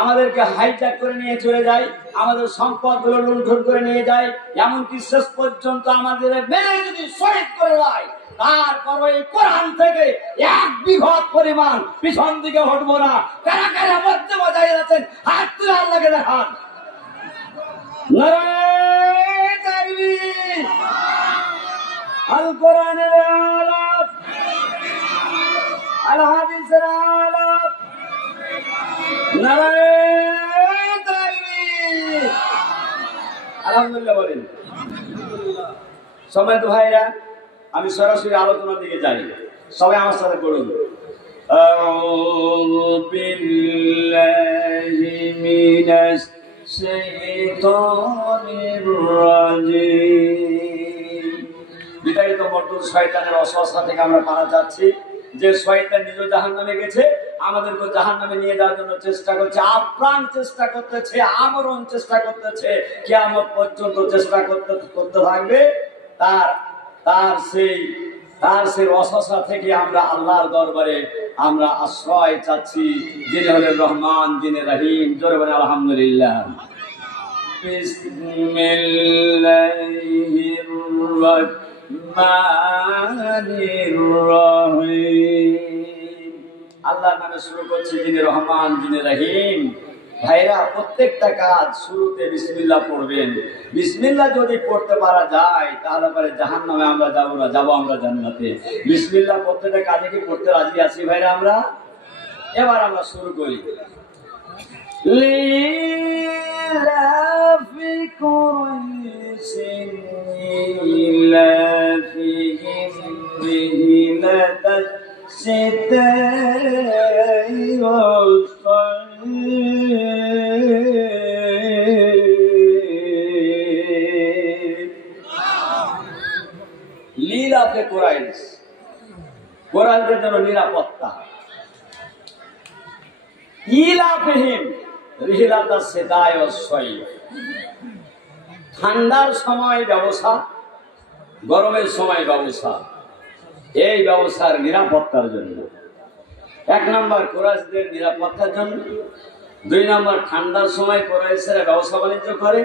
আমাদেরকে হাইজ্যাক করে নিয়ে চলে যায়, আমাদের সম্পদগুলো লুণ্ঠন করে নিয়ে যায়, এমনকি শেষ পর্যন্ত আমাদের মেরে যদি শহীদ করে দেয়, তারপর এই কোরআন থেকে 1 বিঘত পরিমাণ পিছন দিকে হটবো না। কারা কারা মধ্যে বজায় আছেন হাত তুলে আল্লাহকে দেখান। নারায়ে তাকবীর। আল কোরআনের আলাপ, আল হাদিসের আলাপ। নারায়ে তাকবীর। আলহামদুলিল্লাহ বলেন। সম্মানিত ভাইরা, আমি সরাসরি আলোচনার দিকে যাই, সবাই আমার সাথে পড়ুন। আউযু বিল্লাহি মিনাশ শাইতানির রাজিম। বিতাড়িত মর্দুর শয়তানের ওয়াসওয়াসা থেকে আমরা পানা যাচ্ছি। যে শয়তান নিজে জাহান্নামে গেছে, আমাদেরকে জাহান্নামে নিয়ে যাওয়ার জন্য চেষ্টা করছে, আপ্রাণ চেষ্টা করতেছে, আমরণ চেষ্টা করতেছে, কিয়ামত পর্যন্ত চেষ্টা করতে থাকবে। তার সেই ওয়াসওয়াসা থেকে আমরা আল্লাহর দরবারে আমরা আশ্রয় চাচ্ছি, যিনি হলেন রহমান, যিনি রহিম। জোরে বলেন আলহামদুলিল্লাহ। বিসমিল্লাহির রহমানির রহিম। আল্লাহর নামে শুরু করছি, যিনি রহমান, যিনি রহিম। ভাইরা, প্রত্যেকটা কাজ শুরুতে বিসমিল্লাহ পড়বেন। বিসমিল্লাহ যদি পড়তে পারা যায়, তাহলে পরে জাহান্নামে আমরা যাবো না, যাবো আমরা জান্নাতে। বিসমিল্লাহ প্রত্যেকটা কাজে কি পড়তে রাজি আছি ভাইরা আমরা? এবার আমরা শুরু করি। লিলাফি কুরাইশিন ইলাফিহিম রিহলাতাশ শিতাই লিলাফে কুরাইশ, কুরাইশদের জন্য নিরাপত্তা। ইলাফিহিম রিহলাতাশ শিতাই ওয়াস সাইফ, ঠান্ডার সময় ব্যবসা, গরমের সময় ব্যবসা, এই ব্যবসার নিরাপত্তার জন্য। 1 নম্বর কুরাইশদের নিরাপত্তার জন্য। 2 নম্বর, ঠান্ডার সময় কুরাইশরা ব্যবসা বাণিজ্য করে।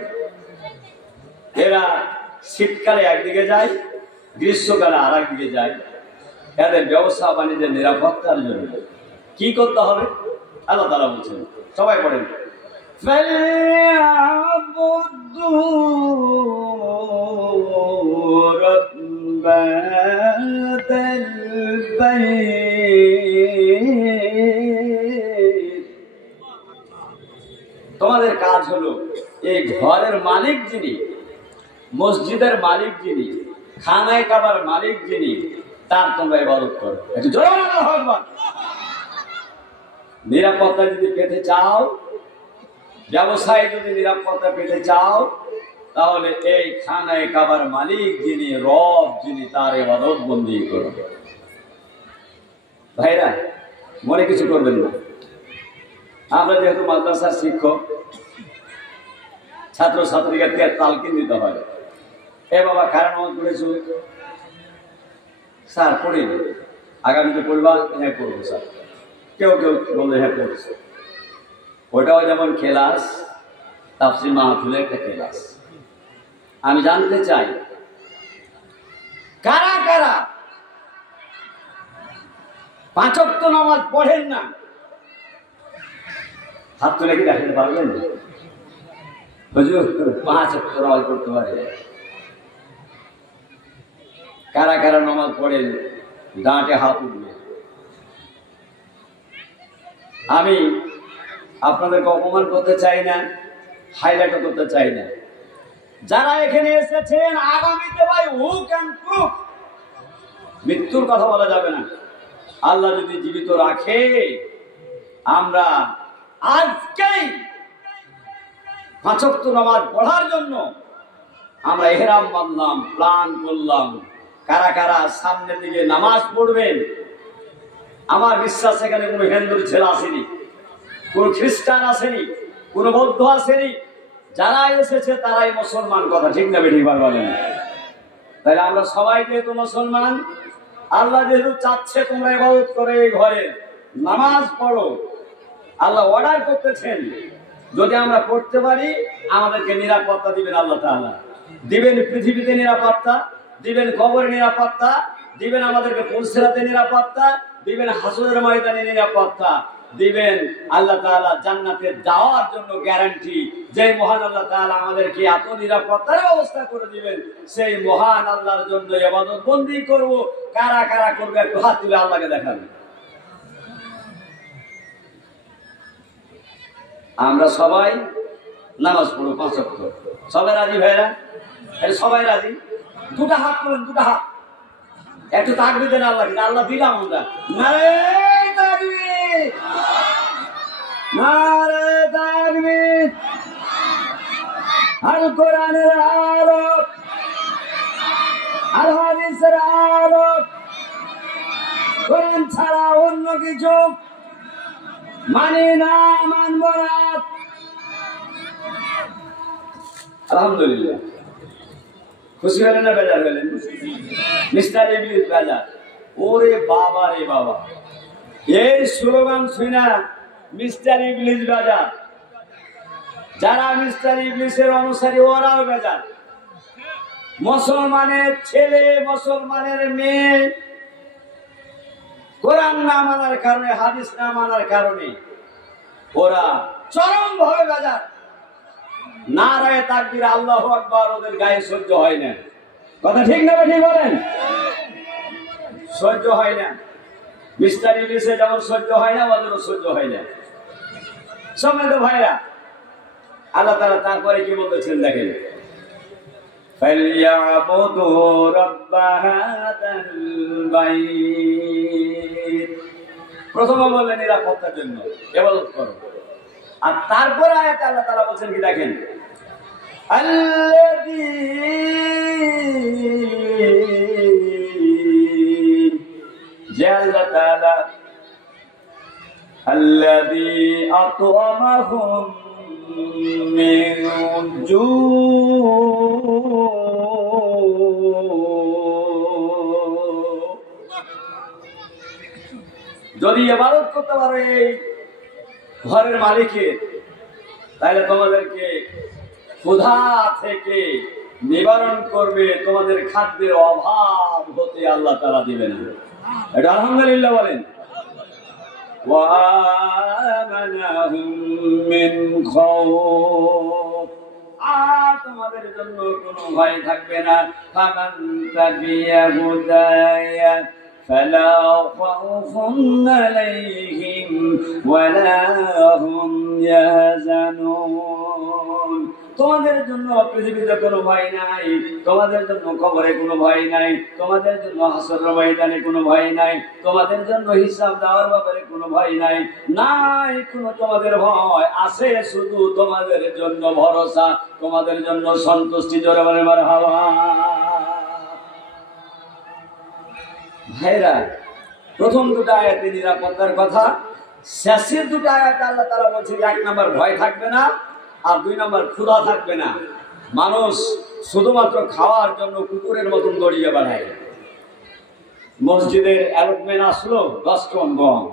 এরা শীতকালে একদিকে যায়, গ্রীষ্মকালে আর একদিকে যায়। এদের ব্যবসা বাণিজ্যের নিরাপত্তার জন্য কি করতে হবে আল্লাহ তাআলা বলছেন, সবাই পড়েন। তোমাদের কাজ হলো এই ঘরের মালিক যিনি, মসজিদের মালিক যিনি, খানায় কাবার মালিক যিনি, তার তোমরা ইবাদত করো। একটু জোরে বলো আল্লাহু আকবার। নিরাপত্তা যদি পেতে চাও, ব্যবসায় যদি নিরাপত্তা পেতে চাও, তাহলে এই খানায় কাবার মালিক যিনি, রব যিনি, তার ইবাদত বন্দেগী করো। ভাইরা, মনে কিছু করবেন না। আমরা যেহেতু মাদ্রাসার শিক্ষক, ছাত্র ছাত্রীকে তালকিন দিতে হয়। এ বাবা, কারা নামাজ পড়েছো? স্যার পড়িনি। আগামীতে পড়বা? হ্যাঁ পড়বো স্যার। কেউ কেউ বলে হ্যাঁ পড়ছে। ওটাও যেমন ক্লাস, তাফসীর মাহফিলের একটা ক্লাস। আমি জানতে চাই কারা কারা 5 ওয়াক্ত নামাজ পড়েন না? হাত তুলে কি দেখাতে পারবেন? হুজুর 5 ওয়াক্ত নামাজ পড়তে পারে। কারা কারা নামাজ পড়েন? ডাঁটে হাত উঠবে। আমি আপনাদেরকে অপমান করতে চাই না, হাইলাইট করতে চাই না। যারা এখানে এসেছেন, আগামীতে ভাই হু ক্যান প্রুফ, মৃত্যুর কথা বলা যাবে না। আল্লাহ যদি জীবিত রাখে, আমরা আজকেই 5 ওয়াক্ত নামাজ পড়ার জন্য আমরা ইহরাম বাঁধলাম, প্ল্যান করলাম। কারা কারা সামনের দিকে নামাজ পড়বেন? আমার বিশ্বাস এখানে কোনো হিন্দুর ছেলে আসেনি, কোনো খ্রিস্টান আসেনি, কোনো বৌদ্ধ আসেনি। যারা এসেছে তারাই মুসলমান। কথা ঠিক না বেঠিক বলেন? তাহলে আমরা সবাই যেহেতু মুসলমান, আল্লাহ যেহেতু চাচ্ছে তোমরা ইবাদত করে, এই ঘরে নামাজ পড়ো, আল্লাহ অর্ডার করতেছেন, যদি আমরা করতে পারি আমাদেরকে নিরাপত্তা দিবেন আল্লাহ তাআলা। দিবেন পৃথিবীতে নিরাপত্তা, দিবেন কবরে নিরাপত্তা, দিবেন আমাদেরকে পুলসিরাতে নিরাপত্তা, দিবেন হাসরের ময়দানে নিরাপত্তা, দিবেন আল্লাহ তাআলা জান্নাতে যাওয়ার জন্য গ্যারান্টি। যে মহান আল্লাহ তাআলা আমাদেরকে এত নিরাপত্তার ব্যবস্থা করে দিবেন, সেই মহান আল্লাহর জন্য ইবাদত বন্দেগী করব। কারা কারা করবে একটু হাত তুলে আল্লাহকে দেখাবেন। আমরা সবাই নামাজ পড়ব 5 ওয়াক্ত। সবাই রাজি ভাইরা? সবাই রাজি? দুটা হাত তুলেন, দুটা হাত। একটু তাকবীর দেন আল্লাহকে। আল্লাহ দিলাম আমরা। নারে তাকবীর, নারে তাকবীর। আল কোরআনের আলো, আল হাদিসের আলো, কোরআন ছাড়া অন্য কিছু মানি না, মানব না। আলহামদুলিল্লাহ। খুশি হলেন না বেজার হলেন? মিস্টার ইবলিস বেজার। ওরে বাবা রে বাবা, এই স্লোগান শুনা মিস্টার ইবলিস বেজার। যারা মিস্টার ইবলিসের অনুসারী ওরাও বেজার। মুসলমানের ছেলে, মুসলমানের মেয়ে কোরআন না মানার কারণে, হাদিস না মানার কারণে ওরা চরম ভাবে বেজার। নারায়ে তাকবীর, আল্লাহু আকবার ওদের গায়ে সহ্য হয় না। কথা ঠিক না ঠিক বলেন? সহ্য হয় না। মিস্টার ইবলিসে যেমন সহ্য হয় না, ওদেরও সহ্য হয় না। সম্মানিত ভাইরা, আল্লাহ তাআলা তারপরে কি বলতেছেন দেখেন, ফালইয়াবুদু রাব্ব হাদাল বাইত। প্রথমে বললেন নিরাপত্তার জন্য ইবাদত করো। আর তারপরে আয়াতে আল্লাহ তাআলা বলছেন কি দেখেন, আল্লাযী জাআলা তাআলা আল্লাযী আত'আমাহুম মিন জু'। যদি ইবাদত করতে পারো এই ঘরের মালিকের, তাহলে তোমাদেরকে ক্ষুধা থেকে নিবারণ করবে, তোমাদের খাদ্যের অভাব হতে আল্লাহ তাআলা দিবেন। এটা আলহামদুলিল্লাহ বলেন। ওয়া আমানাহুম মিন খাউফ। আর তোমাদের জন্য কোনো ভয় থাকবে না। ফামান তাবিয়া হুদায়া ফালা খাউফুন আলাইহিম ওয়ালা হুম ইয়াহজানুন। তোমাদের জন্য পৃথিবীতে কোনো ভয় নাই, তোমাদের জন্য কবরে কোনো ভয় নাই, তোমাদের জন্য হাসরের ময়দানে কোনো ভয় নাই, তোমাদের জন্য হিসাব দেওয়ার ব্যাপারে কোনো ভয় নাই, নাই কোনো তোমাদের ভয়। আছে শুধু তোমাদের জন্য ভরসা, তোমাদের জন্য সন্তুষ্টি। জোরে বলে মারহাবা। ভাইরা, প্রথম দুটো আয়াতে নিরাপত্তার কথা, শেষের দুটো আয়াতে আল্লাহ তাআলা বলছেন 1 নম্বর ভয় থাকবে না, আর 2 নম্বর ক্ষুধা থাকবে না। মানুষ শুধুমাত্র খাওয়ার জন্য কুকুরের মতন দড়িয়ে বেড়ায়। মসজিদের অ্যালটমেন্ট আসলো 10 টন গম,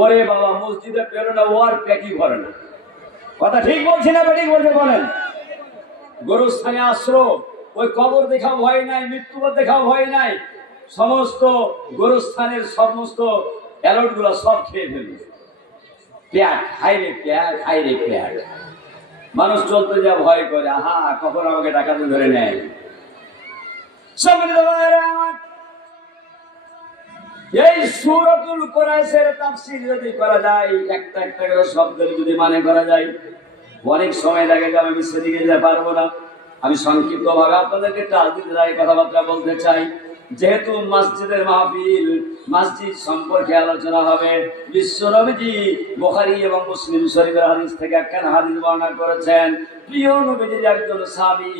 ওরে বাবা মসজিদে পেল না, ওর পেটই ভরে না। কথা ঠিক বলছি না ঠিক বলছে বলেন? গরুস্থানে আসলো, ওই কবর দেখাও ভয় নাই, মৃত্যুর দেখাও ভয় নাই, সমস্ত গরুস্থানের সমস্ত অ্যালট গুলা সব খেয়ে ফেলবে। পেট হাইরে পেট, হাইরে পেট। মানুষ চলতে যা ভয় করে, আহা কখন আমাকে ডাকাতে ধরে নেয়। এই সূরাতুল কুরাইশের তাফসীর যদি করা যায়, একটা একটা করে শব্দের যদি মানে করা যায়, অনেক সময় লাগে, যে আমি সেদিকে যেতে পারবো না। আমি সংক্ষিপ্ত ভাবে আপনাদেরকে টার্গেট কথাবার্তা বলতে চাই। যেহেতু মসজিদের মাহফিল, মসজিদ সম্পর্কে আলোচনা হবে। বিশ্ব নবীজি বুখারী এবং মুসলিম শরীফের হাদিস থেকে একখানা হাদিস বর্ণনা করেছেন। প্রিয় নবীজির একজন সাহাবী,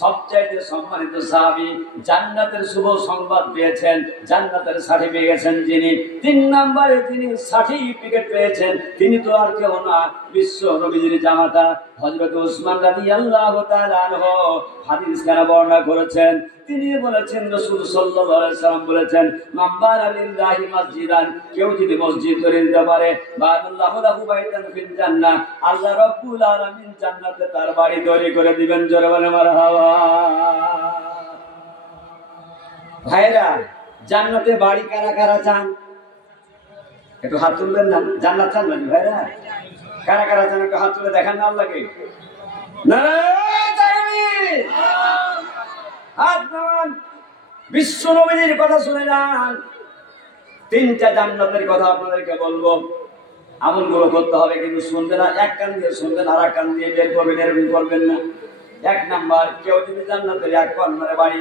সবচাইতে সম্মানিত সাহাবী, জান্নাতের শুভ সংবাদ পেয়েছেন, জান্নাতের সার্টিফিকেট পেয়েছেন যিনি, 3 নম্বরে তিনি সার্টিফিকেট পেয়েছেন, তিনি তো আর কেউ না, বিশ্ব নবীজির জামাতা হযরত ওসমান রাদিয়াল্লাহু তাআলা আনহু। হাদিস খানা বর্ণনা করেছেন, তিনি বলেছেন, রাসূল সাল্লাল্লাহু আলাইহি সাল্লাম বলেছেন, মান বানা লিল্লাহি মাসজিদান, কেউ যদি মসজিদ করে দিতে পারে, বানাল্লাহু লাহু বাইতান ফিল জান্নাহ, আল্লাহ রাব্বুল আলামিন জান্নাতে তার বাড়ি তৈরি করে দিবেন। জোরে বলে মারহাবা। ভাইরা, জান্নাতে বাড়ি কারা কারা চান? একটু হাত তুলবেন না। জান্নাত চান নাকি ভাইরা? কারা কারা চান একটু হাত তুলে দেখান না আল্লাহকে। নারায়ে তাকবীর। হাত নামান। বিশ্ব নবীর কথা শুনে যান। তিনটা জান্নাতের কথা আপনাদেরকে বলবো, আমলগুলো করতে হবে, কিন্তু শুনবেন না, এক কান দিয়ে শুনবেন আর এক কান দিয়ে বের করবেন, এরকম করবেন না। এক নাম্বার, কেউ যদি জান্নাতের এক কর্নারে বাড়ি,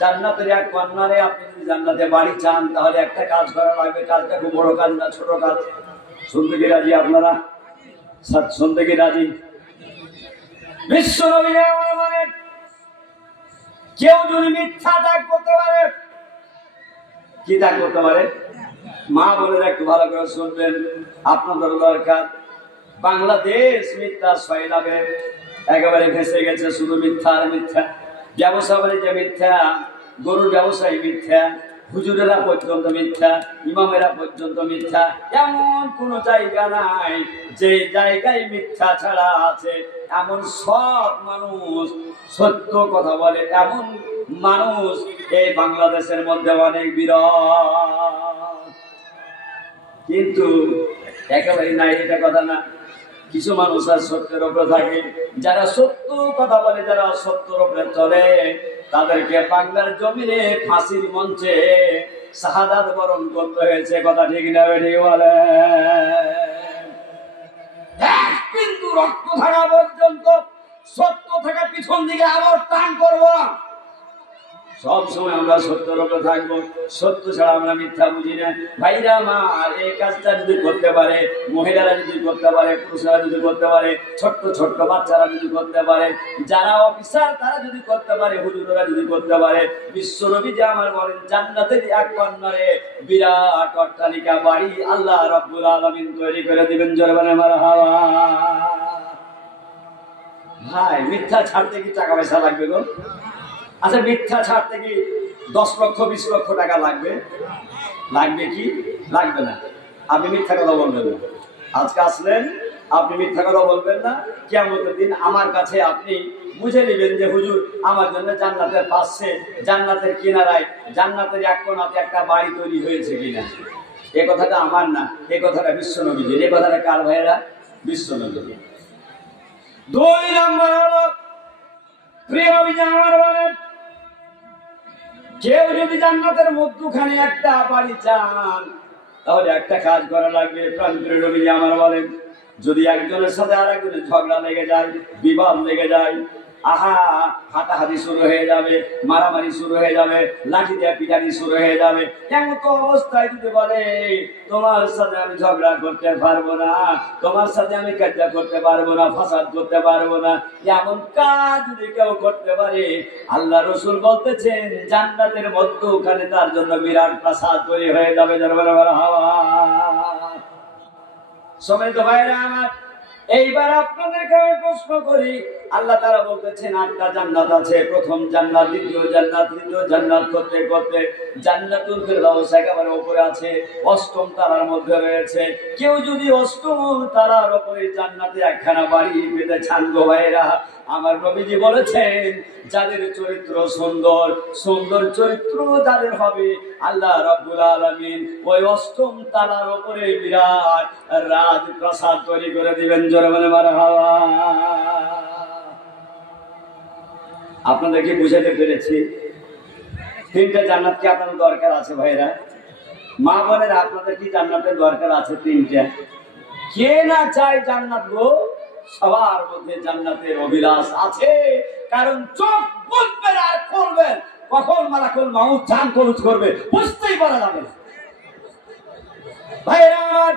জান্নাতের এক কর্নারে আপনি যদি জান্নাতে বাড়ি চান, তাহলে একটা কাজ করা লাগবে। কাজটা খুব বড় কাজ না, ছোট কাজ। শুনতে কি রাজি আপনারা? শুনতে কি রাজি? বিশ্ব নবী মানে কেউ যদি মিথ্যা ত্যাগ করতে পারে, কি ত্যাগ করতে পারে? মা বোনেরা একটু ভালো করে শুনবেন, আপনাদের দরকার। বাংলাদেশ মিথ্যা সয়লাবে একেবারে ভেসে গেছে, শুধু মিথ্যা আর মিথ্যা। ব্যবসা বাণিজ্য মিথ্যা, গরুর ব্যবসায়ী মিথ্যা, হুজুরেরা পর্যন্ত মিথ্যা, ইমামেরা পর্যন্ত মিথ্যা। এমন কোন জায়গা নাই যে জায়গায় মিথ্যা ছাড়া আছে। এমন সব মানুষ সত্য কথা বলে, এমন মানুষ এই বাংলাদেশের মধ্যে অনেক বিরল। কিন্তু একেবারে নাই এটা কথা না। কিছু মানুষ আর সত্যের উপরে থাকে, যারা সত্য কথা বলে, যারা সত্যের উপরে চলে, তাদেরকে বাংলার জমিনে ফাঁসির মঞ্চে শাহাদাত বরণ করতে হয়েছে। কথা ঠিক না? ঠিক বলে। এক বিন্দু রক্ত থাকা পর্যন্ত সত্য থাকা পিছন দিকে আবার টান করবো না। সব সময় আমরা সত্যের উপরে থাকবো, সত্য ছাড়া আমরা মিথ্যা বুঝি না। ভাইরা আমার, এই কাজটা যদি করতে পারে, মহিলারা যদি করতে পারে, পুরুষরা যদি করতে পারে, ছোট্ট ছোট্ট বাচ্চারা যদি করতে পারে, যারা অফিসার তারা যদি করতে পারে, হুজুররা যদি করতে পারে, বিশ্বনবী যে আমার বলেন, জান্নাতের এক কর্নারে বিরাট অট্টালিকা বাড়ি আল্লাহ রাব্বুল আলামিন তৈরি করে দিবেন। জোরে বলে মারহাবা। ভাই, মিথ্যা ছাড়তে কি টাকা পয়সা লাগবে গো? আচ্ছা, মিথ্যা ছাড়তে কি 10 লক্ষ 20 লক্ষ টাকা লাগবে? লাগবে কি? লাগবে না। আপনি মিথ্যা কথা বলবেন না। আজকে আসলেন, আপনি মিথ্যা কথা বলবেন না। কিয়ামতের দিন আমার কাছে আপনি বুঝে নেবেন যে হুজুর আমার জন্য জান্নাতের পাশে, জান্নাতের কিনারায়, জান্নাতের এক কোণাতে একটা বাড়ি তৈরি হয়েছে কিনা। এই কথাটা আমার না, এই কথাটা বিশ্বনবীজির। এই কথাটা কার ভাইয়েরা? বিশ্বনবীর। 2 নম্বর হলো, প্রিয় নবীজি আমার বলেন, কেউ যদি জান্নাতের মধ্যখানে একটা বাড়ি চান, তাহলে একটা কাজ করা লাগবে। প্রাণপ্রিয় নবীজি আমার বলেন, যদি একজনের সাথে আর একজনের ঝগড়া লেগে যায়, বিবাদ লেগে যায়, আহা, হাতাহাতি শুরু হয়ে যাবে, মারামারি শুরু হয়ে যাবে, লাঠি দিয়ে পিটানি শুরু হয়ে যাবে, এমন তো অবস্থায় যদি বলে তোমার সাথে আমি ঝগড়া করতে পারবো না, তোমার সাথে আমি কাজা করতে পারবো না, ফাসাদ করতে পারবো না, এমন কাজ যদি কেউ করতে পারে, আল্লাহ রাসূল বলতেছেন জান্নাতের মধ্যখানে তার জন্য বিরাট প্রাসাদ তৈরি হয়ে যাবে। সময় তো ভাইরা আমার, এইবার আপনাদেরকে আমি প্রশ্ন করি, আল্লাহ তাআলা বলতেছেন 8টা জান্নাত আছে। প্রথম জান্নাত, দ্বিতীয় জান্নাত, তৃতীয় জান্নাত করতে করতে জান্নাতুল ফেরদাউস একেবারে উপরে আছে, 8ম তারার মধ্যে রয়েছে। কেউ যদি 8ম তারার উপরে জান্নাতে একখানা বাড়ি পেতে চান গো ভাইরা, আমার নবীজি বলেছেন যাদের চরিত্র সুন্দর, সুন্দর চরিত্র যাদের হবে, আল্লাহ রাব্বুল আলামিন ওই 8ম তারার উপরে বিরাট রাজপ্রাসাদ তৈরি করে দিবেন। জোরে বলে মারহাবা। আপনাদের কি বুঝাতে পেরেছি? 3টা জান্নাত কি আপনাদের দরকার আছে ভাইরা? মা বোনেরা, আপনাদের কি জান্নাতের দরকার আছে? 3টা। কে না চায় জান্নাত গো? সবার মধ্যে জান্নাতের অভিলাষ আছে। কারণ চোখ বুঝবেন আর করবেন, কখন মালাকুল মাউত জান কবজ করবে বুঝতেই পারা যাবে না। ভাইরা আমার,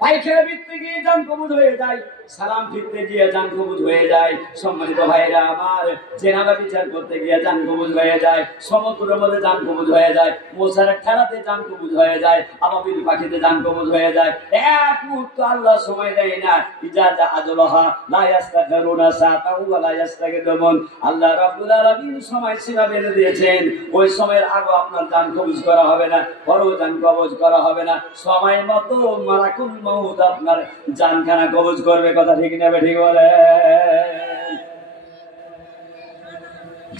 পায়খানা ভিতরে গিয়ে জান কবজ হয়ে যায়, সালাম ফিরতে গিয়ে জান কবুজ হয়ে যায়। সম্মানিত ভাইরা আমার, জেনাবা বিচার করতে গিয়ে জান কবুজ হয়ে যায়, সমুদ্রের মধ্যে জান কবুজ হয়ে যায়, মোসারের ঠেলাতে জান কবুজ হয়ে যায়, আবাবিল পাখিতে জান কবুজ হয়ে যায়। এক মুহূর্ত আল্লাহ সময় দেয় না। ইজা জাহাজুলহা লা ইস্তাগফিরুনা সাআতাহু ওয়া লা ইস্তাগফিরুন। আল্লাহ রাব্বুল আলামিন সময় সীমা বেঁধে দিয়েছেন, ওই সময়ের আগে আপনার জান কবুজ করা হবে না, পরেও জান কবুজ করা হবে না। সময় মতো মালাকুল মউত আপনার জানখানা কবুজ করবে। কথা ঠিক নেবে, ঠিক বলে।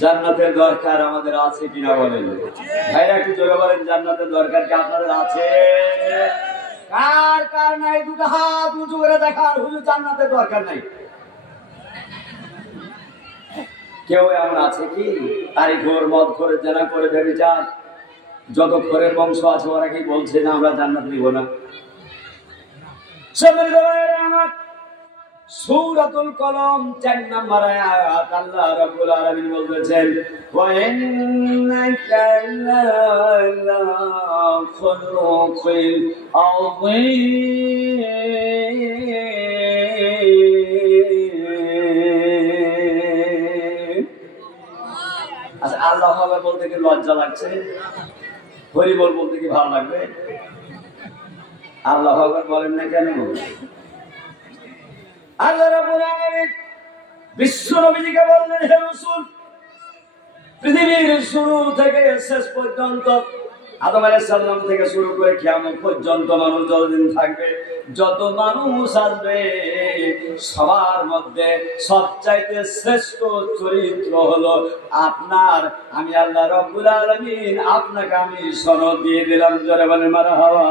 জান্নাতের দরকার আমাদের আছে কিনা বলেন ভাইরা, একটু জোরে বলেন, জান্নাতের দরকার কি আপনাদের আছে? কার কার নাই দুটো হাত উঁচু করে দেখার, হুজুর জান্নাতের দরকার নাই। কেউ এমন আছে কি? তারিখোর মদ করে জেনা করে ব্যভিচার যত করে বংশ আছে ওরা কি বলছে না আমরা জান্নাত নিব না? আমার সূরাতুল কলম 4 নম্বর আয়াত আল্লাহ রাব্বুল আলামিন বলতেছেন, ওয়া ইন্নাকা লা'আলা খুলুকিল আযীম। আচ্ছা, আল্লাহু আকবার বলতে কি লজ্জা লাগছে? হরি বল বলতে কি ভালো লাগবে? আল্লাহু আকবার বলেন না কেন? আল্লাহ রাব্বুল আলামিন বিশ্ব নবীকে বললেন, হে রাসূল, পৃথিবীর শুরু থেকে শেষ পর্যন্ত আদম আলাইহিস সালাম থেকে শুরু করে কিয়ামত পর্যন্ত মানুষ যতদিন থাকবে, যত মানুষ আসবে, সবার মধ্যে সবচাইতে শ্রেষ্ঠ চরিত্র হলো আপনার। আমি আল্লাহ রাব্বুল আলামিন আপনাকে আমি সনদ দিয়ে দিলাম। জোরে বলেন মারহাবা।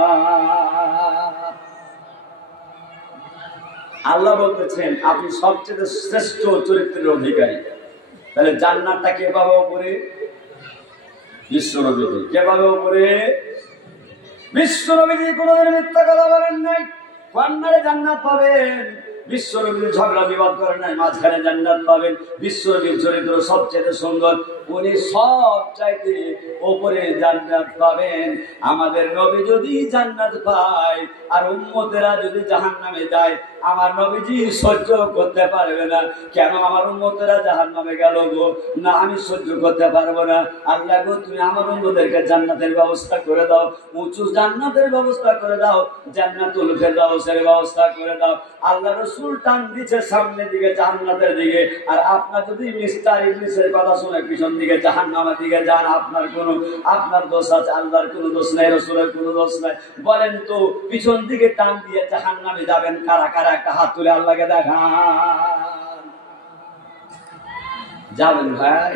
আল্লাহ বলতেছেন আপনি সবচেয়ে শ্রেষ্ঠ চরিত্রের অধিকারী। তাহলে জান্নাতটা কে পাবে উপরে? বিশ্ব নবীজি। কে পাবে উপরে? বিশ্ব নবীজি। কোনদিন মিথ্যা কথা বলেন নাই, কন্যারে জান্নাত পাবেন। বিশ্ব নবীজি ঝগড়া বিবাদ করেন নাই, মাঝখানে জান্নাত পাবেন। বিশ্ব নবীর চরিত্র সবচেয়ে সুন্দর, উনি সব চাইতে উপরে জান্নাত পাবেন। আমাদের নবী যদি জান্নাত পায় আর উম্মতেরা যদি জাহান্নামে যায়, আমার নবীজি সহ্য করতে পারবে না। কেন আমার উম্মতেরা জাহান্নামে গেল গো? না, আমি সহ্য করতে পারবো না। আল্লাহ গো, তুমি আমার উম্মতদেরকে জান্নাতের ব্যবস্থা করে দাও, উঁচু জান্নাতের ব্যবস্থা করে দাও, জান্নাতুল ফেরদাউসের ব্যবস্থা করে দাও। আল্লাহ রাসূল টান দিচ্ছে সামনের দিকে জান্নাতের দিকে, আর আপনার যদি মিস্টার ইবলিসের কথা শুনে পিছন দিকে জাহান্নামের দিকে যান, আপনার দোষ আছে, আল্লাহর কোনো দোষ নাই, রাসূলের কোনো দোষ নাই। বলেন তো পিছন দিকে টান দিয়ে জাহান্নামে যাবেন কারা কারা? একটা হাত তুলে আল্লাহকে দেখান। যাবেন ভাই?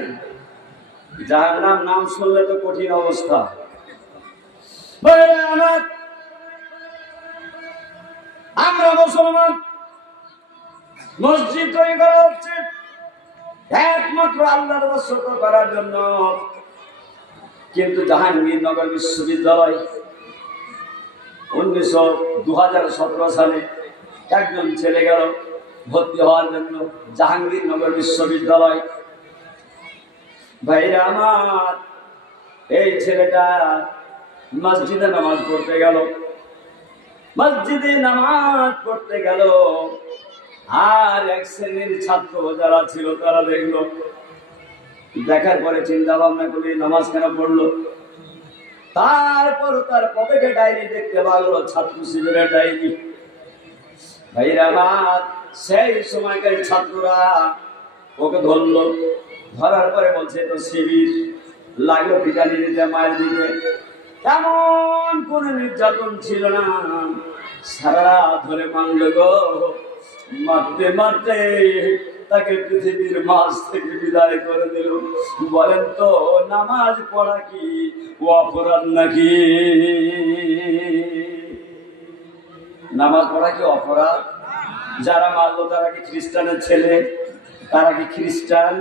জাহান্নাম নাম শুনলে তো কঠিন অবস্থা। আমরা মুসলমান, মসজিদ তৈরি করা হচ্ছে একমাত্র আল্লাহর রাসূল করার জন্য, কিন্তু জাহাঙ্গীরনগর বিশ্ববিদ্যালয় 2017 সালে একজন ছেলে গেল ভর্তি হওয়ার জন্য জাহাঙ্গীরনগর বিশ্ববিদ্যালয়। ভাইরা আমার, এই ছেলেটা মসজিদে নামাজ পড়তে গেল, আর এক শ্রেণীর ছাত্র যারা ছিল তারা দেখলো, দেখার পরে চিন্তা ভাবনা করে নামাজ কেন পড়লো। তারপর তার পকেটে ডায়েরি দেখতে পারলো, ছাত্র শিবিরের ডায়েরি। ভাইরা আমার, সেই সময়কার ছাত্ররা ওকে ধরলো, ধরার পরে বলছে তো শিবির, লাগলো পিটানি দিতে, মায়ের দিতে। এমন কোন নির্যাতন ছিল না, সারা ধরে মানলো গো। মারতে মারতে তাকে পৃথিবীর মাঝ থেকে বিদায় করে দিল। বলেন তো নামাজ পড়া কি অপরাধ নাকি? নামাজ পড়া কি অপরাধ? যারা মারলো তারা কি খ্রিস্টানের ছেলে? তারা কি খ্রিস্টান?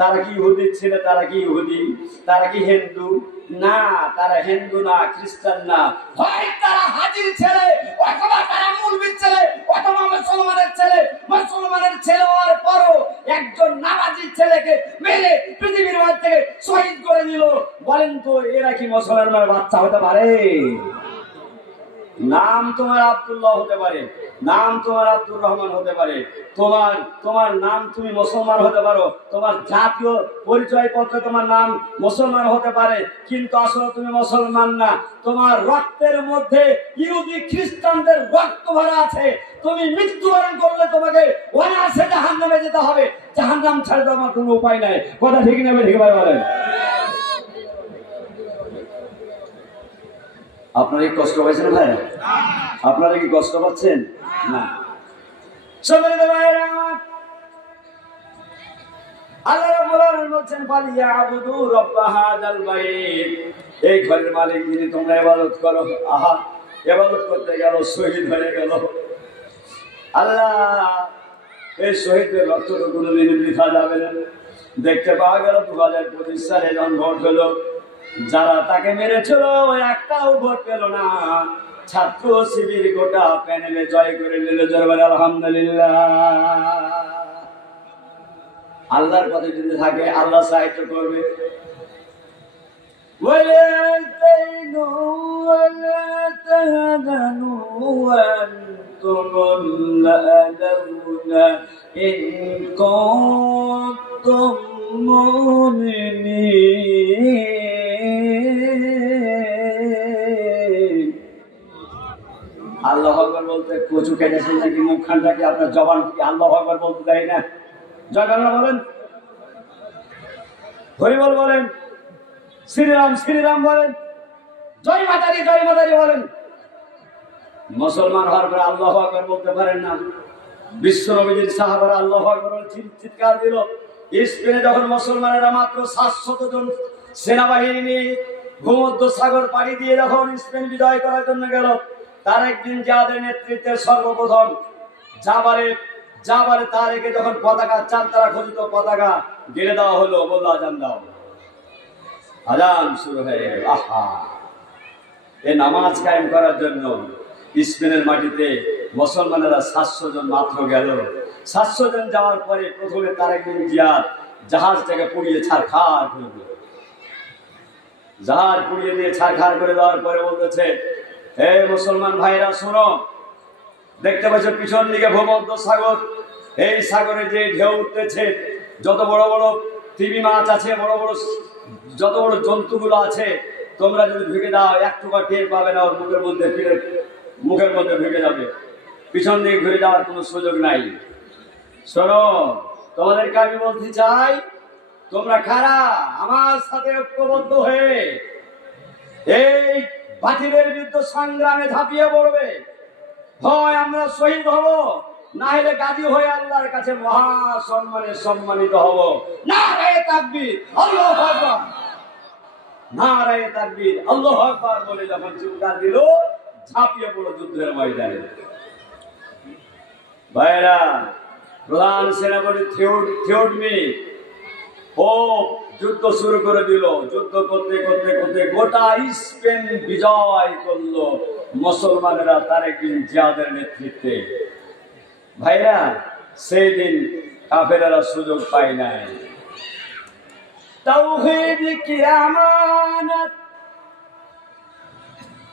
তারা কি ইহুদির ছেলে? তারা কি ইহুদি? তারা কি হিন্দু? না, তারা হিন্দু না, খ্রিস্টান না, হয় তারা হাজির ছেলে, অথবা তারা মুলবির ছেলে, অথবা মুসলমানের ছেলে। মুসলমানের ছেলে হওয়ার পরও একজন নামাজি ছেলেকে মেরে পৃথিবীর মধ্যে থেকে শহীদ করে দিল। বলেন তো এরা কি মুসলমানের বাচ্চা হতে পারে? নাম তোমার আব্দুল্লাহ হতে পারে, নাম তোমার আব্দুর রহমান হতে পারে, তোমার তোমার নাম তুমি মুসলমান হতে পারো, তোমার জাতীয় পরিচয় পত্রে তোমার নাম মুসলমান হতে পারে, কিন্তু আসলে তুমি মুসলমান না। তোমার রক্তের মধ্যে ইহুদি খ্রিস্টানদের রক্ত ভরা আছে। তুমি মৃত্যুবরণ করলে তোমাকে অনায়াসে জাহান্নামে যেতে হবে। জাহান্নাম ছাড়া তোমার কোনো উপায় নাই। কথা ঠিক না ঠিক ভাই বলেন? আপনারা কি কষ্ট পাচ্ছেন ভাই? আপনারা কি কষ্ট পাচ্ছেন না? আল্লাহ রাব্বুল আলামিন বলেন ফালিয়াবুদু রাব্ব হাযাল বাইত, এই ঘরের মালিক যিনি তোমরা ইবাদত করো। আহা, ইবাদত করতে গেল শহীদ হয়ে গেল। আল্লাহ এই শহীদের রক্তটা কোনোদিন বৃথা যাবে না। দেখতে পাওয়া গেল 2025 সালে যখন ভোট হলো, যারা তাকে মেরেছিল ওই একটাও ভোট পেল না। ছাত্র শিবির গোটা প্যানেলে জয় করে নিল। জোরে আলহামদুলিল্লাহ। আল্লাহর পথে যদি থাকে আল্লাহ সাহায্য করবে। আল্লাহু আকবার বলতে কচু কেটেছেন নাকি মুখখানটাকে আপনার জবান কি আল্লাহু আকবার বলতে দেয় না? জয় বাংলা বলেন, হরিবল বলেন, শ্রীরাম শ্রীরাম বলেন, জয় মাতারি বলেন। মুসলমান হওয়ার পরে আল্লাহু আকবার বলতে পারেন না। বিশ্ব নবীর সাহাবারা আল্লাহু আকবার চিৎকার দিল। স্পেনে যখন মুসলমানেরা মাত্র 700 জন সেনাবাহিনী নিয়ে ভূমধ্য সাগর পাড়ি দিয়ে যখন স্পেন বিজয় করার জন্য গেল, তার একদিন জিয়াদের নেতৃত্বে সর্বপ্রথম জাবালে তারেকে যখন পতাকা, চাঁদতারা খচিত পতাকা গেড়ে দেওয়া হলো, বললো আজান দাও। আজান শুরু হয়ে গেল। আহা, এই নামাজ কায়েম করার জন্য স্পেনের মাটিতে মুসলমানেরা 700 জন মাত্র গেল। 700 জন যাওয়ার পরে প্রথমে তারেক বিন জিয়াদ জাহাজটাকে পুড়িয়ে ছারখার করে দিল। জাহাজ পুড়িয়ে দিয়ে ছারখার করে দেওয়ার পরে বলতেছে, হে মুসলমান ভাইরা শোনো, দেখতে পাচ্ছ পিছন দিকে ভূমধ্য সাগর, এই সাগরে যে ঢেউ উঠতেছে, যত বড় বড় তিমি মাছ আছে, বড় বড় যত বড় জন্তুগুলো আছে, তোমরা যদি ঢুকে দাও একটু বা টের পাবে না, ওর মুখের মধ্যে ঢুকে যাবে। পিছন দিকে ঘুরে যাওয়ার কোনো সুযোগ নাই। শোনো, তোমাদেরকে আমি বলতে চাই, তোমরা কারা আমার সাথে ঐক্যবদ্ধ হয়ে এই বাতিলের বিরুদ্ধে সংগ্রামে ঝাঁপিয়ে পড়বে। হয় আমরা শহীদ হব, না হলে গাজী হয়ে আল্লাহর কাছে মহা সম্মানে সম্মানিত হব। নারায়ে তাকবীর, আল্লাহু আকবার, নারায়ে তাকবীর, আল্লাহু আকবার বলে যখন চিৎকার দিল, ঝাঁপিয়ে পড়ল যুদ্ধের ময়দানে। ভাইরা, প্রধান সেনাপতি থিওডমি ও যুদ্ধ শুরু করে দিল। যুদ্ধ করতে করতে করতে গোটা স্পেন বিজয় করলো মুসলমানেরা তারেক বিন জিয়াদের নেতৃত্বে। ভাইরা, সেই দিন কাফেররা সুযোগ পায় নাই। তাওহীদ কি আমানত,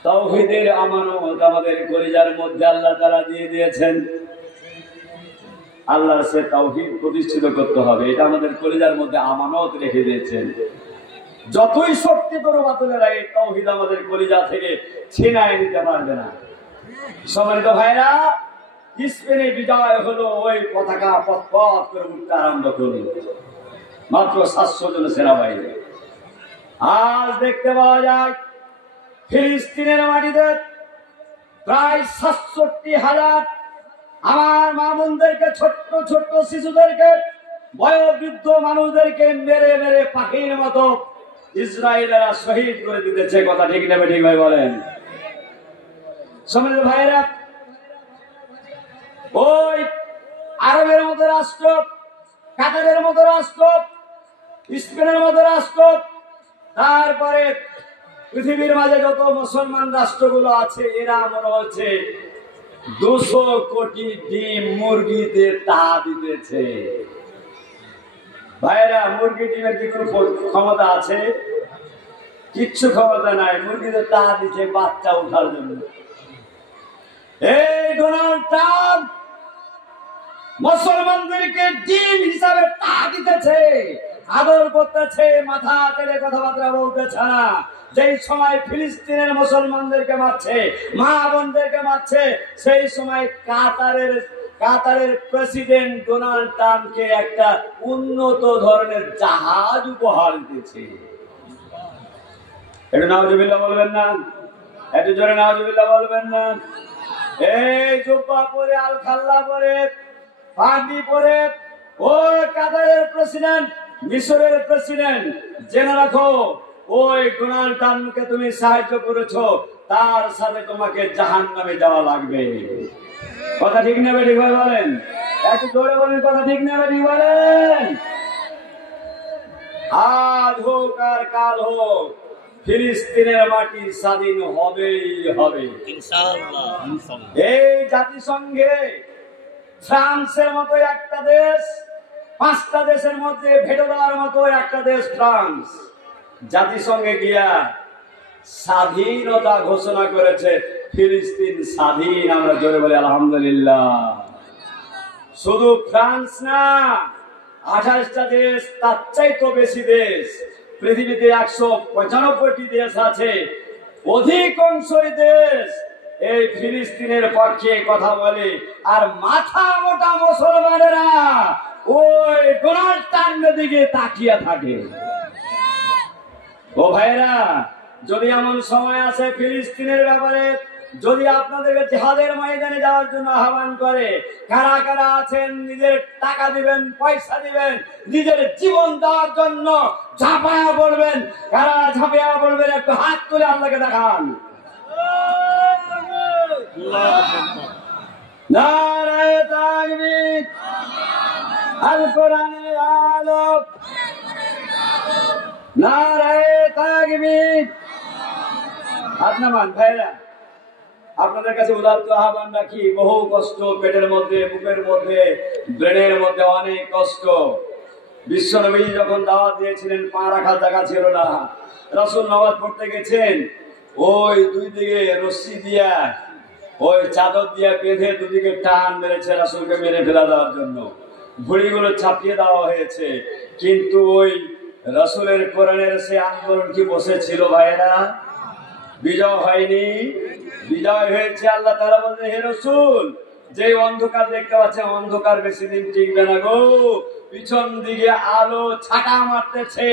তাওহীদের আমানত আমাদের কলিজার মধ্যে আল্লাহ তাআলা দিয়ে দিয়েছেন। আল্লাহর সে তাওহীদ প্রতিষ্ঠিত করতে হবে, এটা আমাদের কলিজার মধ্যে আমানত রেখে দিয়েছেন। যতই শক্তি করো বাতিলেরা, এই তাওহীদ আমাদের কলিজা থেকে ছিনায় নিতে পারবে না। সম্মানিত ভাইরা, স্পেনে বিজয় হলো, ওই পতাকা পথ করে উঠতে আরম্ভ করল মাত্র 700 জন সেনাবাহিনী। আজ দেখতে পাওয়া যায় ফিলিস্তিনের মাটিতে প্রায় 67,000 আমার মা বোনদেরকে, ছোট্ট ছোট্ট শিশুদেরকে, বয়োবৃদ্ধ মানুষদেরকে মেরে মেরে পাখির মতো ইসরায়েলেরা শহীদ করে দিতেছে। কথা ঠিক নেবে ঠিক ভাই বলেন? সম্মানিত ভাইরা, ওই আরবের মতো রাষ্ট্র, কাতারের মতো রাষ্ট্র, স্পেনের মতো রাষ্ট্র, তারপরে পৃথিবীর মাঝে যত মুসলমান রাষ্ট্রগুলো আছে, এরা মনে হচ্ছে 200 কোটি ডিম মুরগিতে তা দিতেছে। ভাইরা, মুরগি ডিমের কি কোনো ক্ষমতা আছে? কিচ্ছু ক্ষমতা নাই। মুরগিতে তা দিচ্ছে বাচ্চা উঠার জন্য। এই ডোনাল্ড ট্রাম্প মুসলমানদেরকে ডিম হিসাবে তা দিতেছে, আদর করতেছে, মাথা তেড়ে কথাবার্তা বলতেছে না। যেই সময় ফিলিস্তিনের মুসলমানদেরকে মারছে, মা বোনদেরকে মারছে, সেই সময় কাতারের প্রেসিডেন্ট ডোনাল্ড ট্রাম্পকে একটা উন্নত ধরনের জাহাজ উপহার দিয়েছে। একটু নাউজুবিল্লাহ বলবেন না? একটু জোরে নাউজুবিল্লাহ বলবেন না? এই জুব্বা পরে, আল খাল্লা পরে, পাগড়ি পরে ওই কাতারের প্রেসিডেন্ট, মিশরের প্রেসিডেন্ট, জেনে রাখো ওই ডোনাল্ড ট্রাম্পকে তুমি সাহায্য করেছো, তার সাথে তোমাকে জাহান্নামে যাওয়া লাগবে। কথা ঠিক নেবে ঠিক বলেন? একটু জোরে বলেন, কথা ঠিক নেবে ঠিক বলেন? আজ হোক আর কাল হোক, ফিলিস্তিনের মাটি স্বাধীন হবেই হবে ইনশাআল্লাহ। এই জাতিসংঘে ফ্রান্সের মতো একটা দেশ, 5টা দেশের মধ্যে ভেটো দেওয়ার মতো একটা দেশ ফ্রান্স, জাতিসংঘে গিয়া স্বাধীনতা ঘোষণা করেছে, ফিলিস্তিন স্বাধীন। আমরা জোরে বলি আলহামদুলিল্লাহ। শুধু ফ্রান্স না, 28টা দেশ, তার চাইতে বেশি দেশ, পৃথিবীতে 195টি দেশ আছে, অধিকাংশই দেশ এই ফিলিস্তিনের পক্ষে কথা বলে। আর মাথা মোটা মুসলমানেরা ওই ডোনাল্ড ট্রাম্পের দিকে তাকিয়ে থাকে। ও ভাইরা, যদি এমন সময় আছে ফিলিস্তিনের ব্যাপারে, যদি আপনাদেরকে জিহাদের ময়দানে যাওয়ার জন্য আহ্বান করে, কারা কারা আছেন নিজের টাকা দিবেন, পয়সা দিবেন, নিজের জীবন দেওয়ার জন্য ঝাঁপায়া পড়বেন? কারা ঝাঁপিয়া পড়বেন? একটু হাত তুলে আল্লাহকে দেখান। নারায়ে তাকবীর, আল কোরআনের আলো, নারায়ে তাকবীর। আপনার ভাইরা, আপনাদের কাছে উদাত্ত আহ্বান রাখি, বহু কষ্ট পেটের মধ্যে, বুকের মধ্যে, ব্রেনের মধ্যে অনেক কষ্ট। বিশ্বনবী যখন দাওয়াত দিয়েছিলেন, পা রাখার জায়গা ছিল না, রাসূল নামাজ পড়তে গেছেন, ওই দুই দিকে রশ্মি দিয়া, ওই চাদর দিয়া বেঁধে দুদিকে টান মেরেছে রাসূলকে মেরে ফেলা দেওয়ার জন্য, ভুঁড়িগুলো চাপিয়ে দেওয়া হয়েছে। কিন্তু ওই রাসূলের কোরআনের সে আন্দোলন কি বসেছিল ভাইয়েরা? বিজয় হয়নি, বিজয় হয়েছে। আল্লাহ তাআলা বলেন, হে রাসূল, যে অন্ধকার দেখতে পাচ্ছেন, অন্ধকার বেশি দিন টিকবে না গো, পিছন দিকে আলো ছাটা মারতেছে,